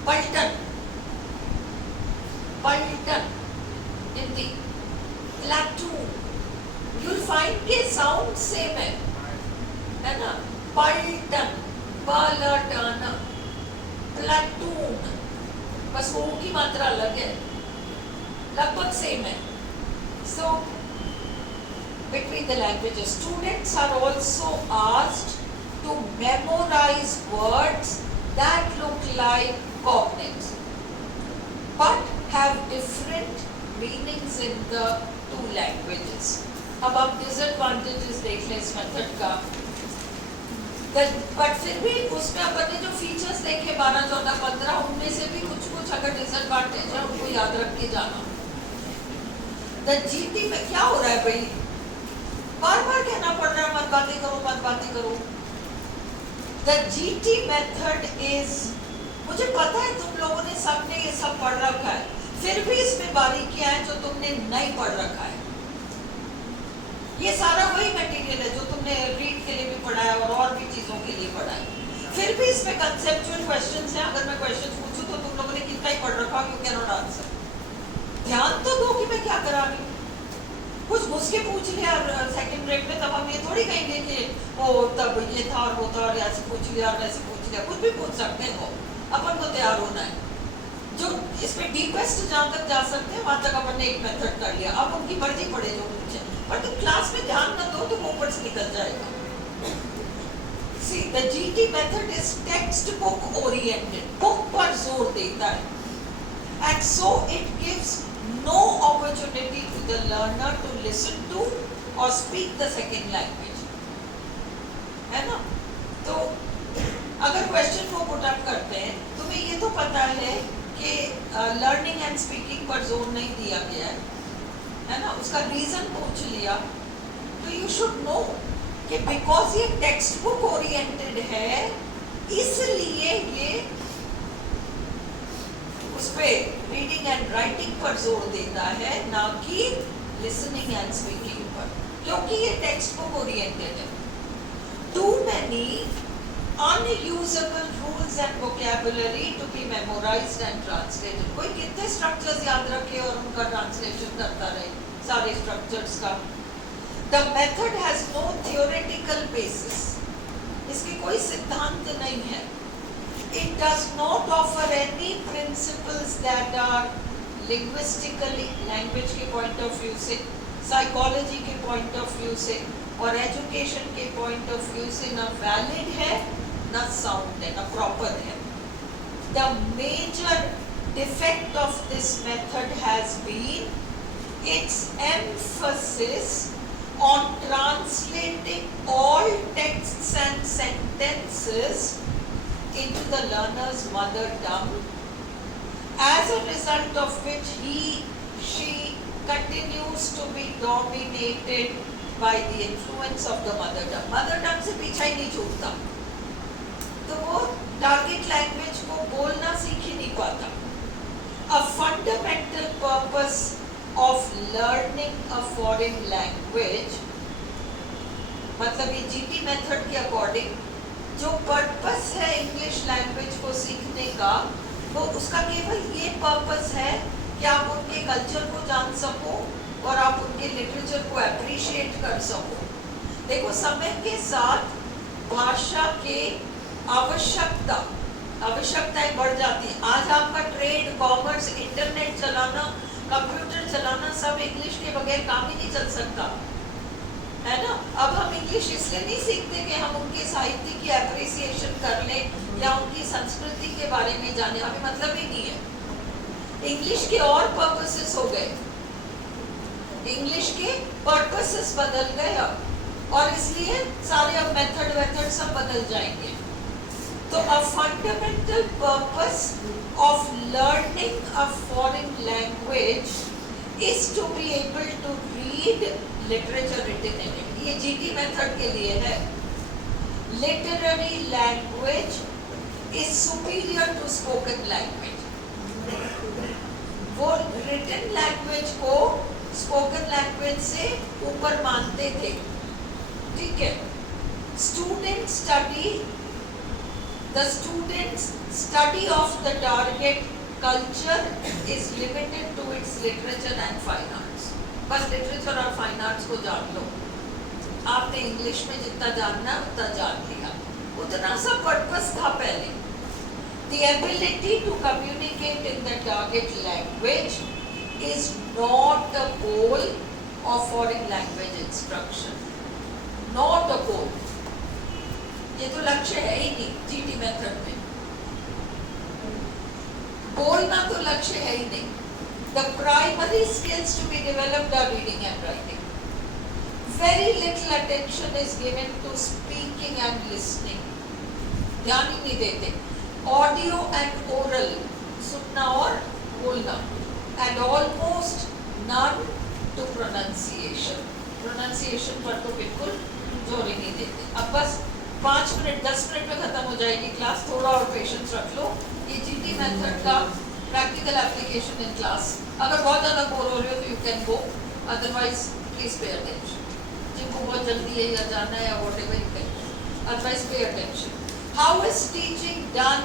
पलटन, पलटन हिंदी, प्लाटून, you'll find के साउंड सेम है ना, पलटन, पलटन, प्लाटून, बस वो की मात्रा अलग है, लगभग सेम है। So between the languages, students are also asked to memorize words that look like cognates but have different meanings in the two languages. अब आप डिसएडवांटेजेस देख लें इस मेथड का, बट फिर भी उसमें अपन ने जो फीचर्स देखे 12, 14, 15, उनमें से भी कुछ अगर डिसएडवांटेज है उनको याद रख के जाना। द जीटी में क्या हो रहा है भाई, बार बार कहना पड़ रहा है मत बातें करो, मत बातें करो। द जीटी मेथड इज, मुझे पता है तुम लोगों ने सबने ये सब पढ़ रखा है, फिर भी इसमें बारीकियां हैं जो तुमने नहीं पढ़ रखा है। ये सारा वही मटेरियल है जो तुमने रीड के लिए भी पढ़ा है और भी चीजों के लिए पढ़ा है, फिर भी इसमें कंसेप्चुअल क्वेश्चंस हैं। अगर मैं क्वेश्चंस पूछूं तो तुम लोगों ने कितना ही पढ़ रखा, यू कैन नॉट आंसर। ध्यान तो दो कि मैं क्या करा रही हूँ, कुछ घुस के पूछ लिया सेकंड ब्रेक में, तब हम ये थोड़ी कहेंगे कि ओ तब ये था और वो था और ऐसे पूछ लिया और वैसे पूछ लिया, कुछ भी पूछ सकते हो। अपन को तैयार होना है। जो इसमें डीपेस्ट जहाँ तक जा सकते हैं वहां तक अपन ने एक मेथड कर लिया, अब उनकी मर्जी पड़े जो पूछे, पर तुम क्लास में ध्यान न दो तो ऊपर से निकल जाएगा। See, the GT method is textbook oriented, book पर जोर देता है, and so it gives no opportunity to the learner to listen to or speak the second language, है ना? तो अगर क्वेश्चन को पुट अप करते हैं, तुम्हें ये तो पता है कि लर्निंग एंड स्पीकिंग पर जोर नहीं दिया गया है ना? उसका रीजन पूछ लिया, तो यू शुड नो कि बिकॉज ये टेक्स्ट बुक ओरिएंटेड है, इसलिए ये उस पे रीडिंग एंड राइटिंग पर जोर देता है, ना कि लिसनिंग एंड स्पीकिंग पर, क्योंकि ये टेक्स्ट बुक ओरिएंटेड है। Too many unusable rules and vocabulary to be memorized and translated। कोई कितने स्ट्रक्चर्स याद रखे और उनका ट्रांसलेशन करता रहे सारे स्ट्रक्चर्स का। The method has no theoretical basis, इसकी कोई सिद्धांत नहीं है। It does not offer any principles that are linguistically, language के point of view से, psychology के point of view से और education के point of view से ना valid है, ना sound है, ना proper है। The major defect of this method has been its emphasis on translating all texts and sentences into the learner's mother tongue, as a result of which she continues to be dominated by the influence of the mother tongue। mother tongue से पीछा ही नहीं छूटता, तो वो target language को बोलना सीख ही नहीं पाता। A fundamental purpose of learning a foreign language, मतलब ये जीटी मेथड के अकॉर्डिंग जो पर्पस है इंग्लिश लैंग्वेज को सीखने का, वो उसका केवल ये पर्पस है कि आप उनके कल्चर को जान सको और आप उनके लिटरेचर को अप्रिशिएट कर सको। देखो, समय के साथ भाषा के आवश्यकताएं बढ़ जाती है। आज आपका ट्रेड, कॉमर्स, इंटरनेट चलाना, कंप्यूटर चलाना सब इंग्लिश के बगैर काम ही नहीं चल सकता, है ना? अब हम इंग्लिश इसलिए नहीं सीखते कि हम उनके साहित्य की एप्रिसिएशन कर लें या उनकी संस्कृति के बारे में जाने, हमें मतलब ही नहीं है। इंग्लिश के और पर्पसेस हो गए, इंग्लिश के पर्पसेस बदल गए अब, और इसलिए सारे अब मेथड सब बदल जाएंगे। तो a fundamental purpose of learning a foreign language is to be able to read literature written in it। ये जीटी मेथड के लिए है। Literary language is superior to spoken language। वो written language को spoken language से ऊपर मानते थे, ठीक है? The students' study of the target culture is limited to its literature and fine arts। बस literature और fine arts को जान लो, आपने इंग्लिश में जितना जानना है उतना जान लिया, उतना सा पर्पस था पहले। The ability to communicate in the target language is not a goal of foreign language instruction, not a goal। ये तो लक्ष्य है ही नहीं जीटी मेथड में, बोलना तो लक्ष्य है ही नहीं। The primary skills to be developed are reading and writing। Very little attention is given to speaking and listening, ध्यान ही नहीं देते। Audio and oral, सुनना और बोलना, and almost none to pronunciation। pronunciation पर तो बिल्कुल जोर ही नहीं देते। अब बस 5 मिनट 10 मिनट में खत्म हो जाएगी क्लास, थोड़ा और पेशेंस रख लो। ये जीटी मेथड का प्रैक्टिकल एप्लीकेशन इन क्लास। अगर बहुत ज़्यादा बोर हो रहे हो तो you can go, otherwise please pay attention. जिनको बहुत जल्दी है या जाना है या whatever you can, otherwise pay attention. How is teaching done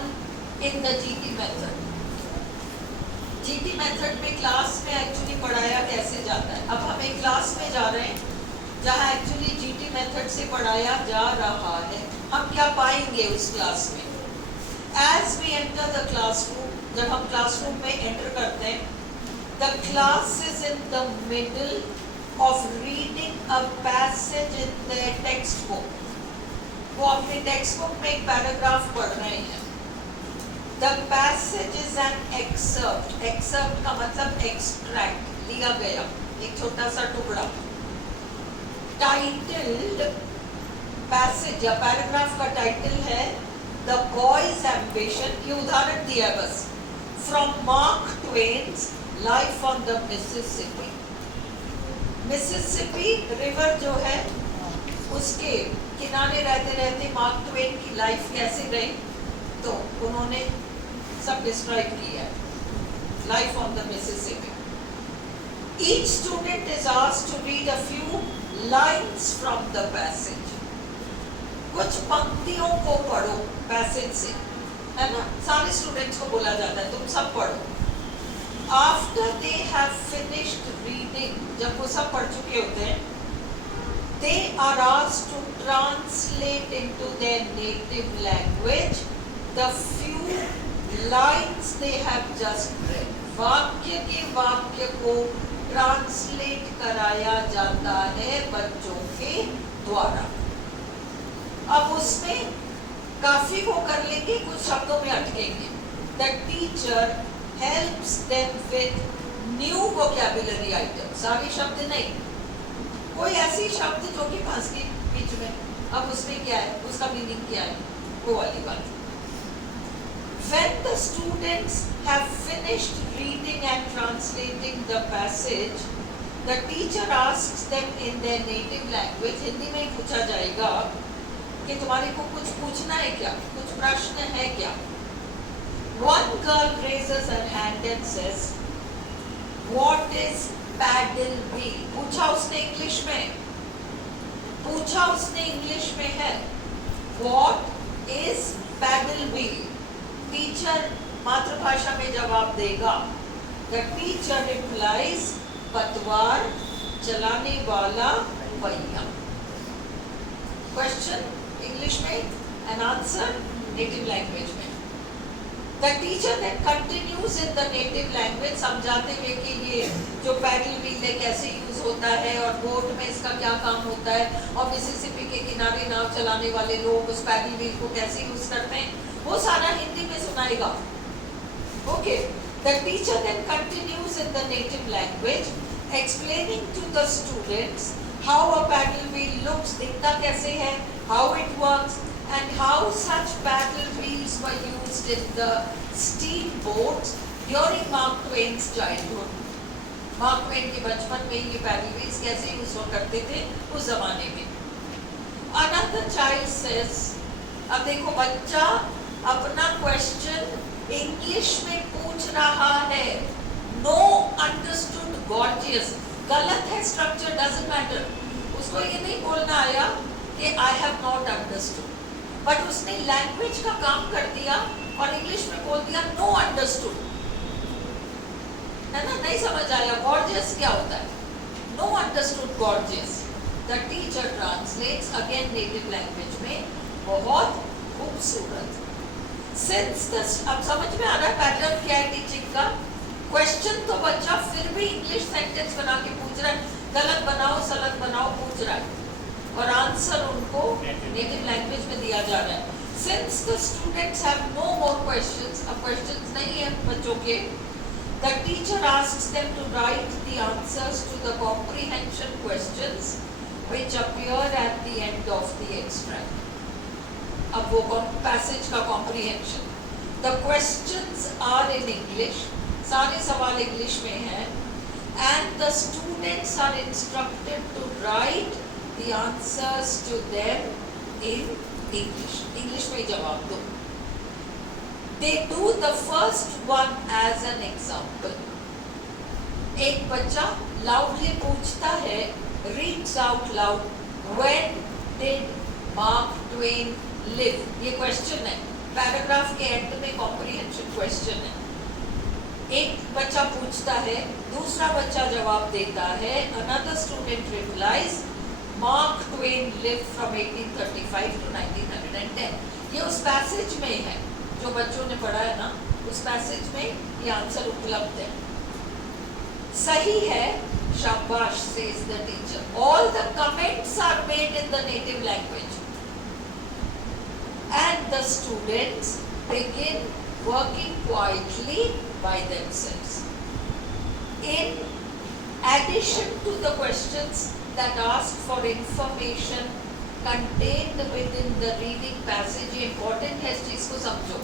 in the GT method? GT method में क्लास में एक्चुअली पढ़ाया कैसे जाता है? अब हम एक क्लास में जा रहे हैं जहाँ एक्चुअली जीटी मेथड से पढ़ाया जा रहा है। हम क्या पाएंगे उस क्लास में? As we enter the classroom, जब हम क्लासरूम में एंटर करते हैं, the class is in the middle of reading a passage in their textbook. वो अपने टेक्स्ट बुक में एक पैराग्राफ पढ़ रहे हैं. The passage is an excerpt. Excerpt का मतलब extract, लिया गया, एक छोटा सा टुकड़ा. Titled passage या पैराग्राफ का टाइटल है The Boy's Ambition. ये उदाहरण दिया है बस. From Mark Twain's Life on the Mississippi. Mississippi river जो है उसके किनारे रहते रहते मार्क ट्वेन की लाइफ कैसे गई, तो उन्होंने सब डिस्क्राइब किया. Life on the Mississippi. Each student is asked to read a few lines from the passage. कुछ पंक्तियों को पढ़ो पैसेज से, है ना. सारे स्टूडेंट्स को बोला जाता है तुम सब पढ़ो. After they have finished reading, जब वो सब पढ़ चुके होते हैं, they are asked to translate into their native language the few lines they have just read. वाक्य के वाक्य को ट्रांसलेट कराया जाता है बच्चों के द्वारा. अब उसमें काफी वो कर लेंगे, कुछ शब्दों में अटकेंगे. The teacher helps them with new vocabulary items. सारे शब्द नहीं, कोई ऐसी शब्द जो कि फंस गई बीच में, अब उसमें क्या है, उसका मीनिंग क्या है, वो वाली बात. When the students have finished reading and translating the passage, the teacher asks them in their native language. Hindi में ही पूछा जाएगा कि तुम्हारे को कुछ पूछना है क्या, कुछ प्रश्न है क्या. One girl raises her hand and says, "What is paddle wheel?" पूछा उसने इंग्लिश में, पूछा उसने इंग्लिश में है. What is paddle wheel? Teacher मातृभाषा में जवाब देगा. The teacher replies, पतवार चलाने वाला पहिया. Question इंग्लिश में and answer native language में. The teacher then continues in the native language, समझाते हुए कि ये जो पैडल व्हील है कैसे यूज होता है और बोट में इसका क्या काम होता है, और मिसिसिपी के किनारे नाव चलाने वाले लोग उस पैडल व्हील को कैसे यूज करते हैं, वो सारा हिंदी में सुनाएगा. Okay. The teacher then continues in the native language, explaining to the students how a paddle wheel looks, दिखता कैसे है, how it works, and how such paddle wheels were used in the steamboats during Mark Twain's childhood. Mark Twain के बचपन में ये paddle wheels कैसे use हुआ करते थे उस जमाने में. Another child says, अब देखो बच्चा अपना क्वेश्चन इंग्लिश में पूछ रहा है. No understood gorgeous. गलत है स्ट्रक्चर, डजंट मैटर. उसको ये नहीं बोलना आया कि I have not understood, but उसने लैंग्वेज का काम कर दिया और इंग्लिश में बोल दिया no understood, है ना. नहीं समझ आया gorgeous क्या होता है. No understood gorgeous. The teacher translates again native language में, बहुत खूबसूरत. Since the, अब समझ में आ रहा है पैटर्न क्या है टीचिंग का. क्वेश्चन तो बच्चा फिर भी इंग्लिश सेंटेंस बना के पूछ रहा है, गलत बनाओ सलत बनाओ पूछ रहा है, और आंसर उनको नेटिव लैंग्वेज में दिया जा रहा है. Since the students have no more questions, अब questions नहीं है बच्चों के, the teacher asks them to write the answers to the comprehension questions which appear at the end of the extract. अब वो पैसेज का comprehension. The questions are in English. सारे सवाल इंग्लिश में हैं, and the students are instructed to write the answers to them in English. English में जवाब दो. They do the first one as an example. एक बच्चा loudly पूछता है, reads out loud, when did Mark Twain live? ये question है, paragraph के एंड में कॉम्प्रिहेंशन क्वेश्चन है. एक बच्चा पूछता है, दूसरा बच्चा जवाब देता है. Another student replies, Mark Twain lived from 1835 to 1910. ये उस पैसेज में है जो बच्चों ने पढ़ा है ना, उस पैसेज में ये आंसर उपलब्ध है। सही है, शाबाश, says the teacher. All the comments are made in the native language. And the students begin working quietly by themselves. In addition to the questions that ask for information contained within the reading passage, ये important है, इस चीज को समझो।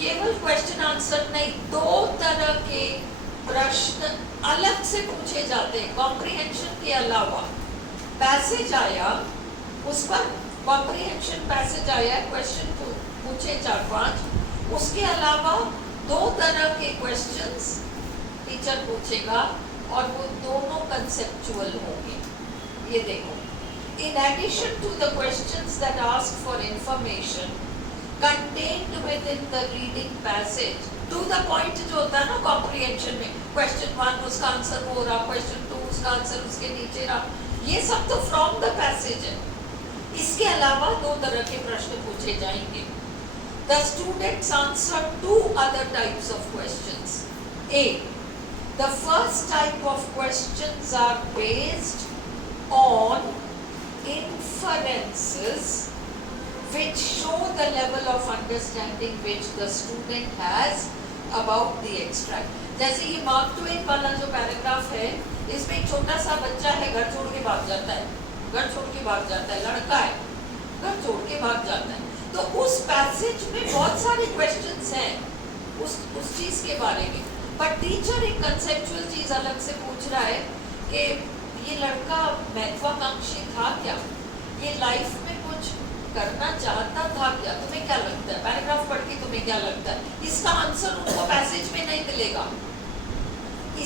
केवल question answer नहीं, दो तरह के प्रश्न अलग से पूछे जाते हैं। कॉम्प्रिहेंशन के अलावा पैसेज आया, उस पर कॉम्प्रिहेंशन पैसेज आया, क्वेश्चन पूछे 4-5, उसके अलावा दो तरह के क्वेश्चंस टीचर पूछेगा और वो दोनों कंसेप्चुअल होंगे। ये देखो, in addition to the questions that ask for information contained within the reading passage, to the point जो होता है ना comprehension में, question 1 उसका आंसर वो रहा, question 2 उसका आंसर उसके नीचे रहा, ये सब तो from the passage है। इसके अलावा दो तरह के प्रश्न पूछे जाएंगे। The students answer 2 other types of questions. A, the first type of questions are based on inferences which show the level of understanding which the student has about the extract. जैसे ये मार्क ट्वेन वाला जो paragraph है, इसमें एक छोटा सा बच्चा है, घर छोड़ के भाग जाता है, घर छोड़ के भाग जाता है, लड़का है, घर छोड़ के भाग जाता है। तो उस पैसेज में बहुत सारे क्वेश्चंस हैं उस चीज के बारे में, बट टीचर एक कंसेप्चुअल चीज अलग से पूछ रहा है कि ये लड़का महत्वाकांक्षी था क्या, ये लाइफ में कुछ करना चाहता था क्या, तुम्हें क्या लगता है? पैराग्राफ पढ़ के तुम्हें क्या लगता है? इसका आंसर उनको पैसेज में नहीं मिलेगा,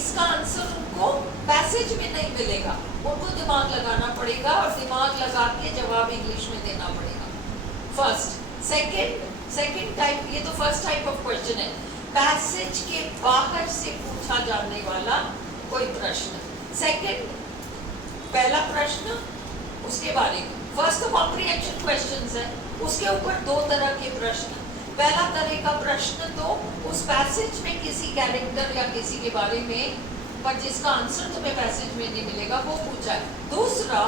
इसका आंसर उनको पैसेज में नहीं मिलेगा, उनको दिमाग लगाना पड़ेगा और दिमाग लगा के जवाब इंग्लिश में देना पड़ेगा। फर्स्ट, सेकंड टाइप, ये तो फर्स्ट टाइप ऑफ क्वेश्चन है, पैसेज के बाहर से पूछा जाने वाला कोई प्रश्न। सेकंड, पहला प्रश्न उसके बारे में, फर्स्ट तो कॉम्प्रिहेंशन क्वेश्चंस है, उसके ऊपर दो तरह के प्रश्न। पहला तरह का प्रश्न तो उस पैसेज में किसी कैरेक्टर या किसी के बारे में, पर जिसका आंसर तुम्हें पैसेज में नहीं मिलेगा, वो पूछा है। दूसरा,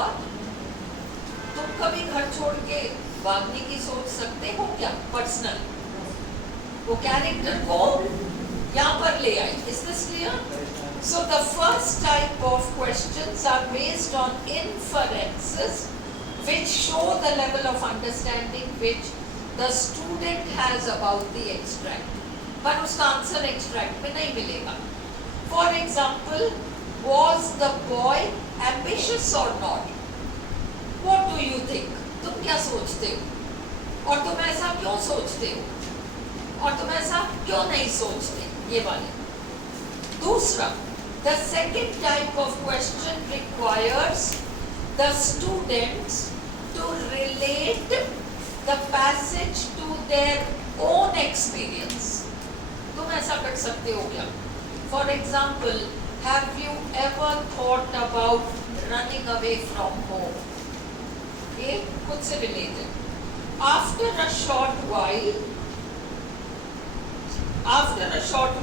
तुम कभी घर छोड़ के भागने की सोच सकते हो क्या? पर्सनल, वो कैरेक्टर को यहाँ पर ले आई। Is this clear? So the first type of questions are based on inferences which show the level of understanding which the student has about the extract, पर उसका आंसर एक्सट्रैक्ट में नहीं मिलेगा। For example, was the boy ambitious or not? What do you think? तुम क्या सोचते हो? और तुम ऐसा क्यों सोचते हो? और तुम ऐसा क्यों नहीं सोचते? ये वाले। दूसरा, the second type of question requires the students to relate the passage to their own experience. तुम ऐसा कर सकते हो क्या? For example, have you ever thought about running away from home? ये खुद से related. After a short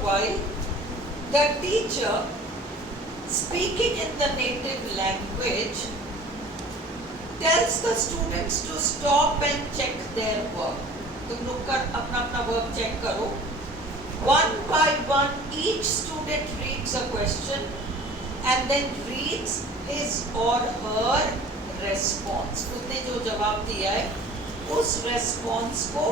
while, the teacher, speaking in the native language, tells the students to stop and check their work. तुम रुक कर अपना work check करो। One by one, each student reads a question and then reads his or her response. उसने जो जवाब दिया है, उस response को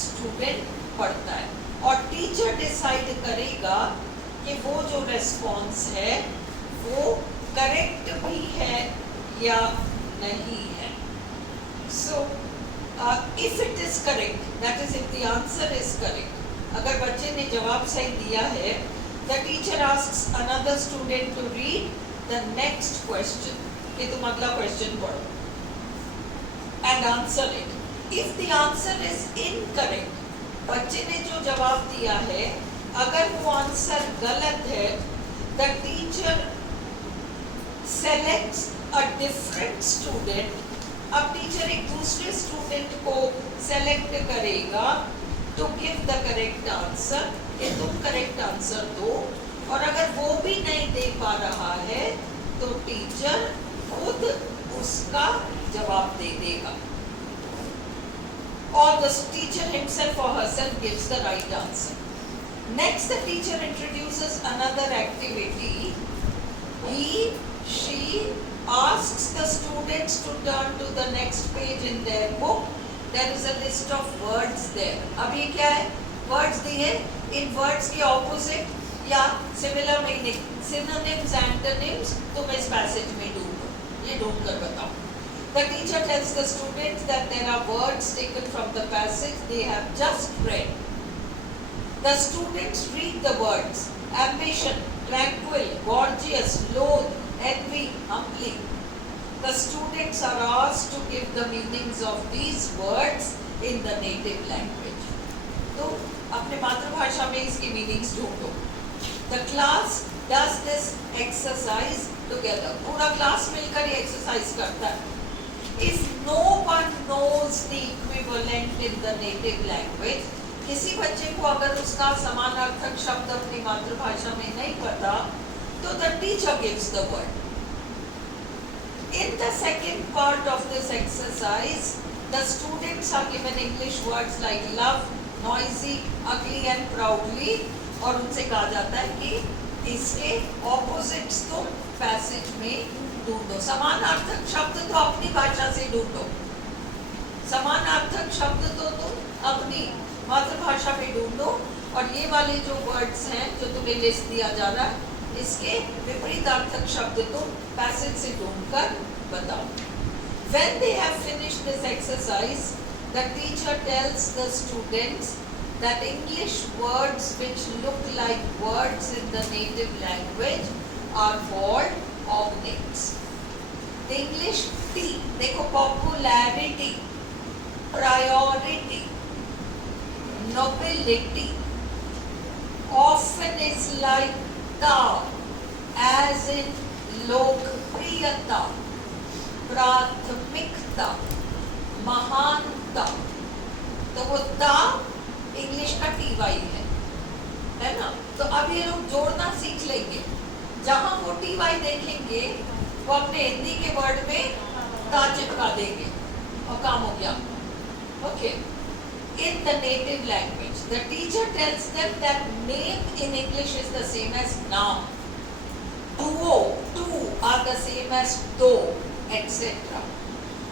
student पढ़ता है और टीचर डिसाइड करेगा कि वो जो response है वो करेक्ट भी है या नहीं है। So, if it is correct, that is if the answer is correct, अगर बच्चे ने जवाब सही दिया है, the teacher asks another student to read the next question, कि तुम अगला question पढ़ो and answer it. If the answer is incorrect, बच्चे ने जो जवाब दिया है, अगर वो आंसर गलत है, the teacher selects a different student. अब टीचर एक दूसरे स्टूडेंट को सेलेक्ट करेगा to give the correct answer, कि तुम करेक्ट आंसर दो, और अगर वो भी नहीं दे पा रहा है तो टीचर खुद उसका जवाब दे देगा, or the teacher himself or herself gives the right answer. Next, the teacher introduces another activity. He, she asks the students to turn to the next page in their book. There is a list of words there. अब ये क्या है? Words दिए, इन words के opposite या similar meaning, synonyms, antonyms तुम इस passage में ढूंढो, ये ढूंढ कर बताओ. The teacher tells the students that there are words taken from the passage they have just read. The students read the words: ambition, tranquil, gorgeous, loath, envy, humbly. The students are asked to give the meanings of these words in the native language. तो अपने मातृभाषा में इसकी meanings ढूंढो. The class does this exercise together. पूरा class मिलकर ये exercise करता है. If no one knows the equivalent in the native language, किसी बच्चे को अगर उसका समानार्थक शब्द अपनी मातृभाषा में नहीं पता, तो the teacher gives the word. In the second part of this exercise, the students are given English words like love, noisy, ugly and proudly, और उनसे कहा जाता है कि इसके opposites तुम passage में ढूंढो. समानार्थक शब्द तो अपनी भाषा से ढूंढो, समानार्थक शब्द तो तुम अपनी मातृभाषा में ढूंढो, और ये वाले जो वर्ड्स हैं जो तुम्हें लिस्ट दिया जा रहा है, इसके विपरीतार्थक शब्द तुम पैसेज से ढूंढकर बताओ. When they have finished this exercise, the teacher tells the students that English words which look like words in the native language are called cognates. The English T, देखो popularity, priority, nobility, often is like ta, as in lokpriyata, प्राथमिकता, महानता. तो वो ता English का TY है ना? तो अब ये लोग जोड़ना सीख लेंगे. जहां वो TY देखेंगे वो अपने हिंदी के वर्ड में ता चिपका देंगे और काम हो गया. Okay. In the native language, the teacher tells them that name in English is the same as noun. Duo, two are the same as do, etc.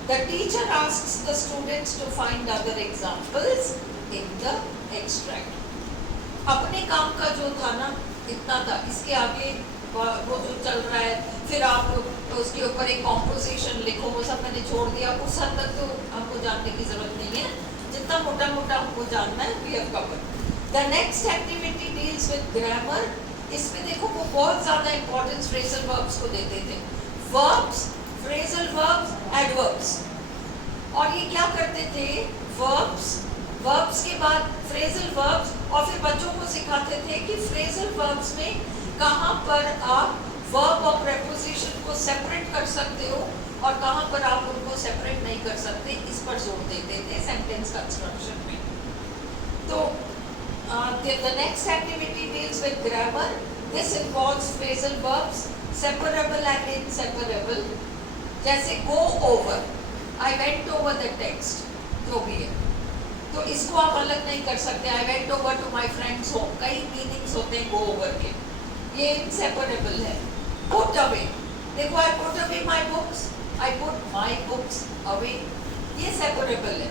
The teacher asks the students to find other examples in the extract. अपने काम का जो था ना इतना था, इसके आगे वो जो चल रहा है, फिर आप उसके ऊपर एक कॉम्पोजिशन लिखो, वो सब मैंने छोड़ दिया. उस हद तक तो हमको जानने की जरूरत नहीं है, जितना मोटा मोटा हमको जानना है we have covered. The next activity deals with grammar. इसमें देखो वो बहुत ज़्यादा importance phrasal verbs को देते थे. Verbs, phrasal verbs, adverbs. और ये क्या करते थे? Verbs, verbs के बाद phrasal verbs, और फिर बच्चों को सिखाते थे कि phrasal verbs में कहाँ पर आप verb और preposition को separate कर सकते हो और कहाँ पर आप उनको सेपरेट नहीं कर सकते, इस पर जोर देते थे सेंटेंस कंस्ट्रक्शन में. तो the next activity deals with grammar. This involves phrasal verbs, separable and inseparable. जैसे go over, I went over the text, जो भी है, तो इसको आप अलग नहीं कर सकते. I went over to my friend's home, कई मीनिंग्स होते हैं go over के, ये inseparable है. Put away, देखो I put away my books, I put my books away, ये separable है,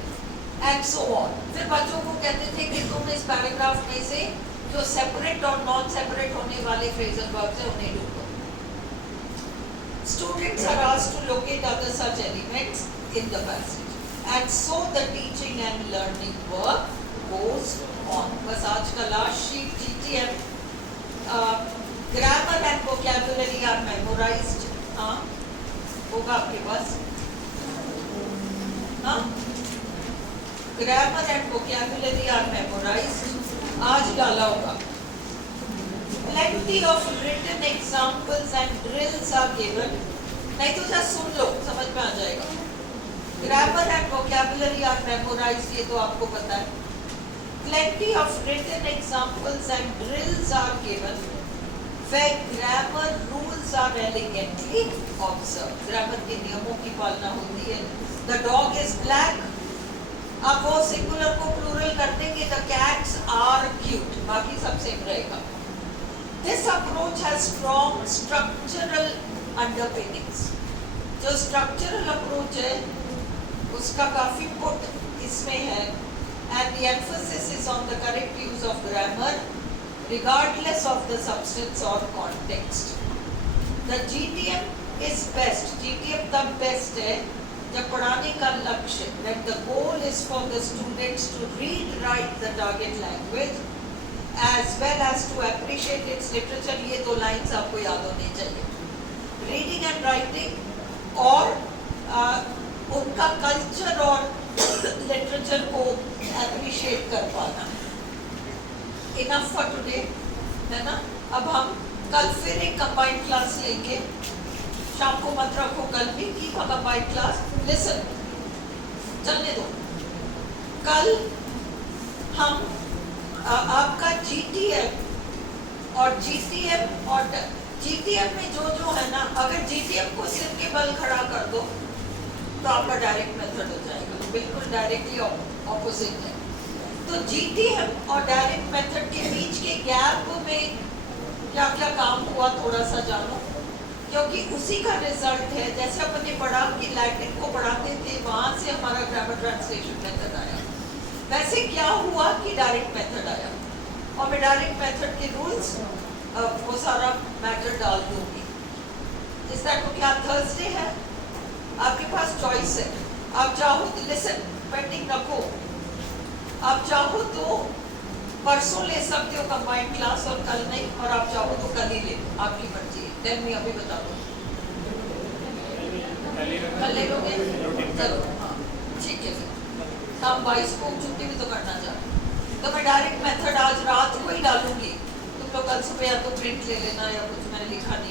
and so on. फिर बच्चों को कहते थे कि तुम इस पैराग्राफ में से जो सेपरेट और नॉन सेपरेट होने वाले फ्रेजल वर्ब्स हैं उन्हें ढूंढो. Students are asked to locate other such elements in the passage, and so the teaching and learning work goes on. बस आज का last sheet GTM, grammar and vocabulary are memorized. हाँ होगा आपके पास, हाँ. Grammar and vocabulary are memorized. आज डाला होगा. Plenty of written examples and drills are given. नहीं तो जस्ट सुन लो, समझ में आ जाएगा. Grammar and vocabulary are memorized, ये तो आपको पता है. plenty of written examples and drills are given where grammar rules are elegantly observed. Grammar के नियमों की पालना होती है. The dog is black. अब वो सिंगुलर को प्लूरल कर देंगे. The cats are cute. बाकी सब सेम रहेगा. This approach has strong structural underpinnings. जो structural approach है उसका काफी पुट इसमें है. And the emphasis is on the correct use of grammar regardless of the substance or context. The GTM is best. GTM तब best है जब पढ़ाने का लक्ष्य, that the goal is for the students to read, write the target language as well as to appreciate its literature. ये दो lines आपको याद होनी चाहिए. Reading and writing और उनका culture और literature को appreciate कर पाना. Enough for today, है ना? अब हम कल फिर एक combined class लेंगे. शाम को मत रखो कल भी की combined class. Listen, चलने दो. कल हम आपका GTM और GTM में जो है ना, अगर GTM को सिर के बल खड़ा कर दो तो आपका डायरेक्ट मेथड हो जाएगा. बिल्कुल डायरेक्टली ऑपोजिट है. तो GTM और डायरेक्ट मेथड के बीच के गैप में क्या क्या काम हुआ थोड़ा सा जानो, क्योंकि उसी का रिजल्ट है. जैसे अपने पढ़ा कि लैटिन को पढ़ाते थे, वहां से हमारा ग्रामर ट्रांसलेशन मेथड आया. वैसे क्या हुआ कि डायरेक्ट मेथड आया. और मैं डायरेक्ट मेथड के रूल्स वो सारा मैटर डाल दूंगी. इस तरह को क्या थर्सडे है, आपके पास चॉइस है. आप चाहो तो लिसन पेंडिंग रखो, आप चाहो तो परसों ले सकते हो कंबाइंड क्लास और कल नहीं, और आप चाहो तो कल ही ले, आपकी मर्जी है. टेल मी अभी बता दो. कल ले लोगे? चलो हाँ ठीक है. हम 22 को छुट्टी भी तो करना चाहते, तो मैं डायरेक्ट मेथड आज रात को ही डालूंगी. तुम लोग कल सुबह या तो प्रिंट ले लेना या कुछ, मैंने लिखा नहीं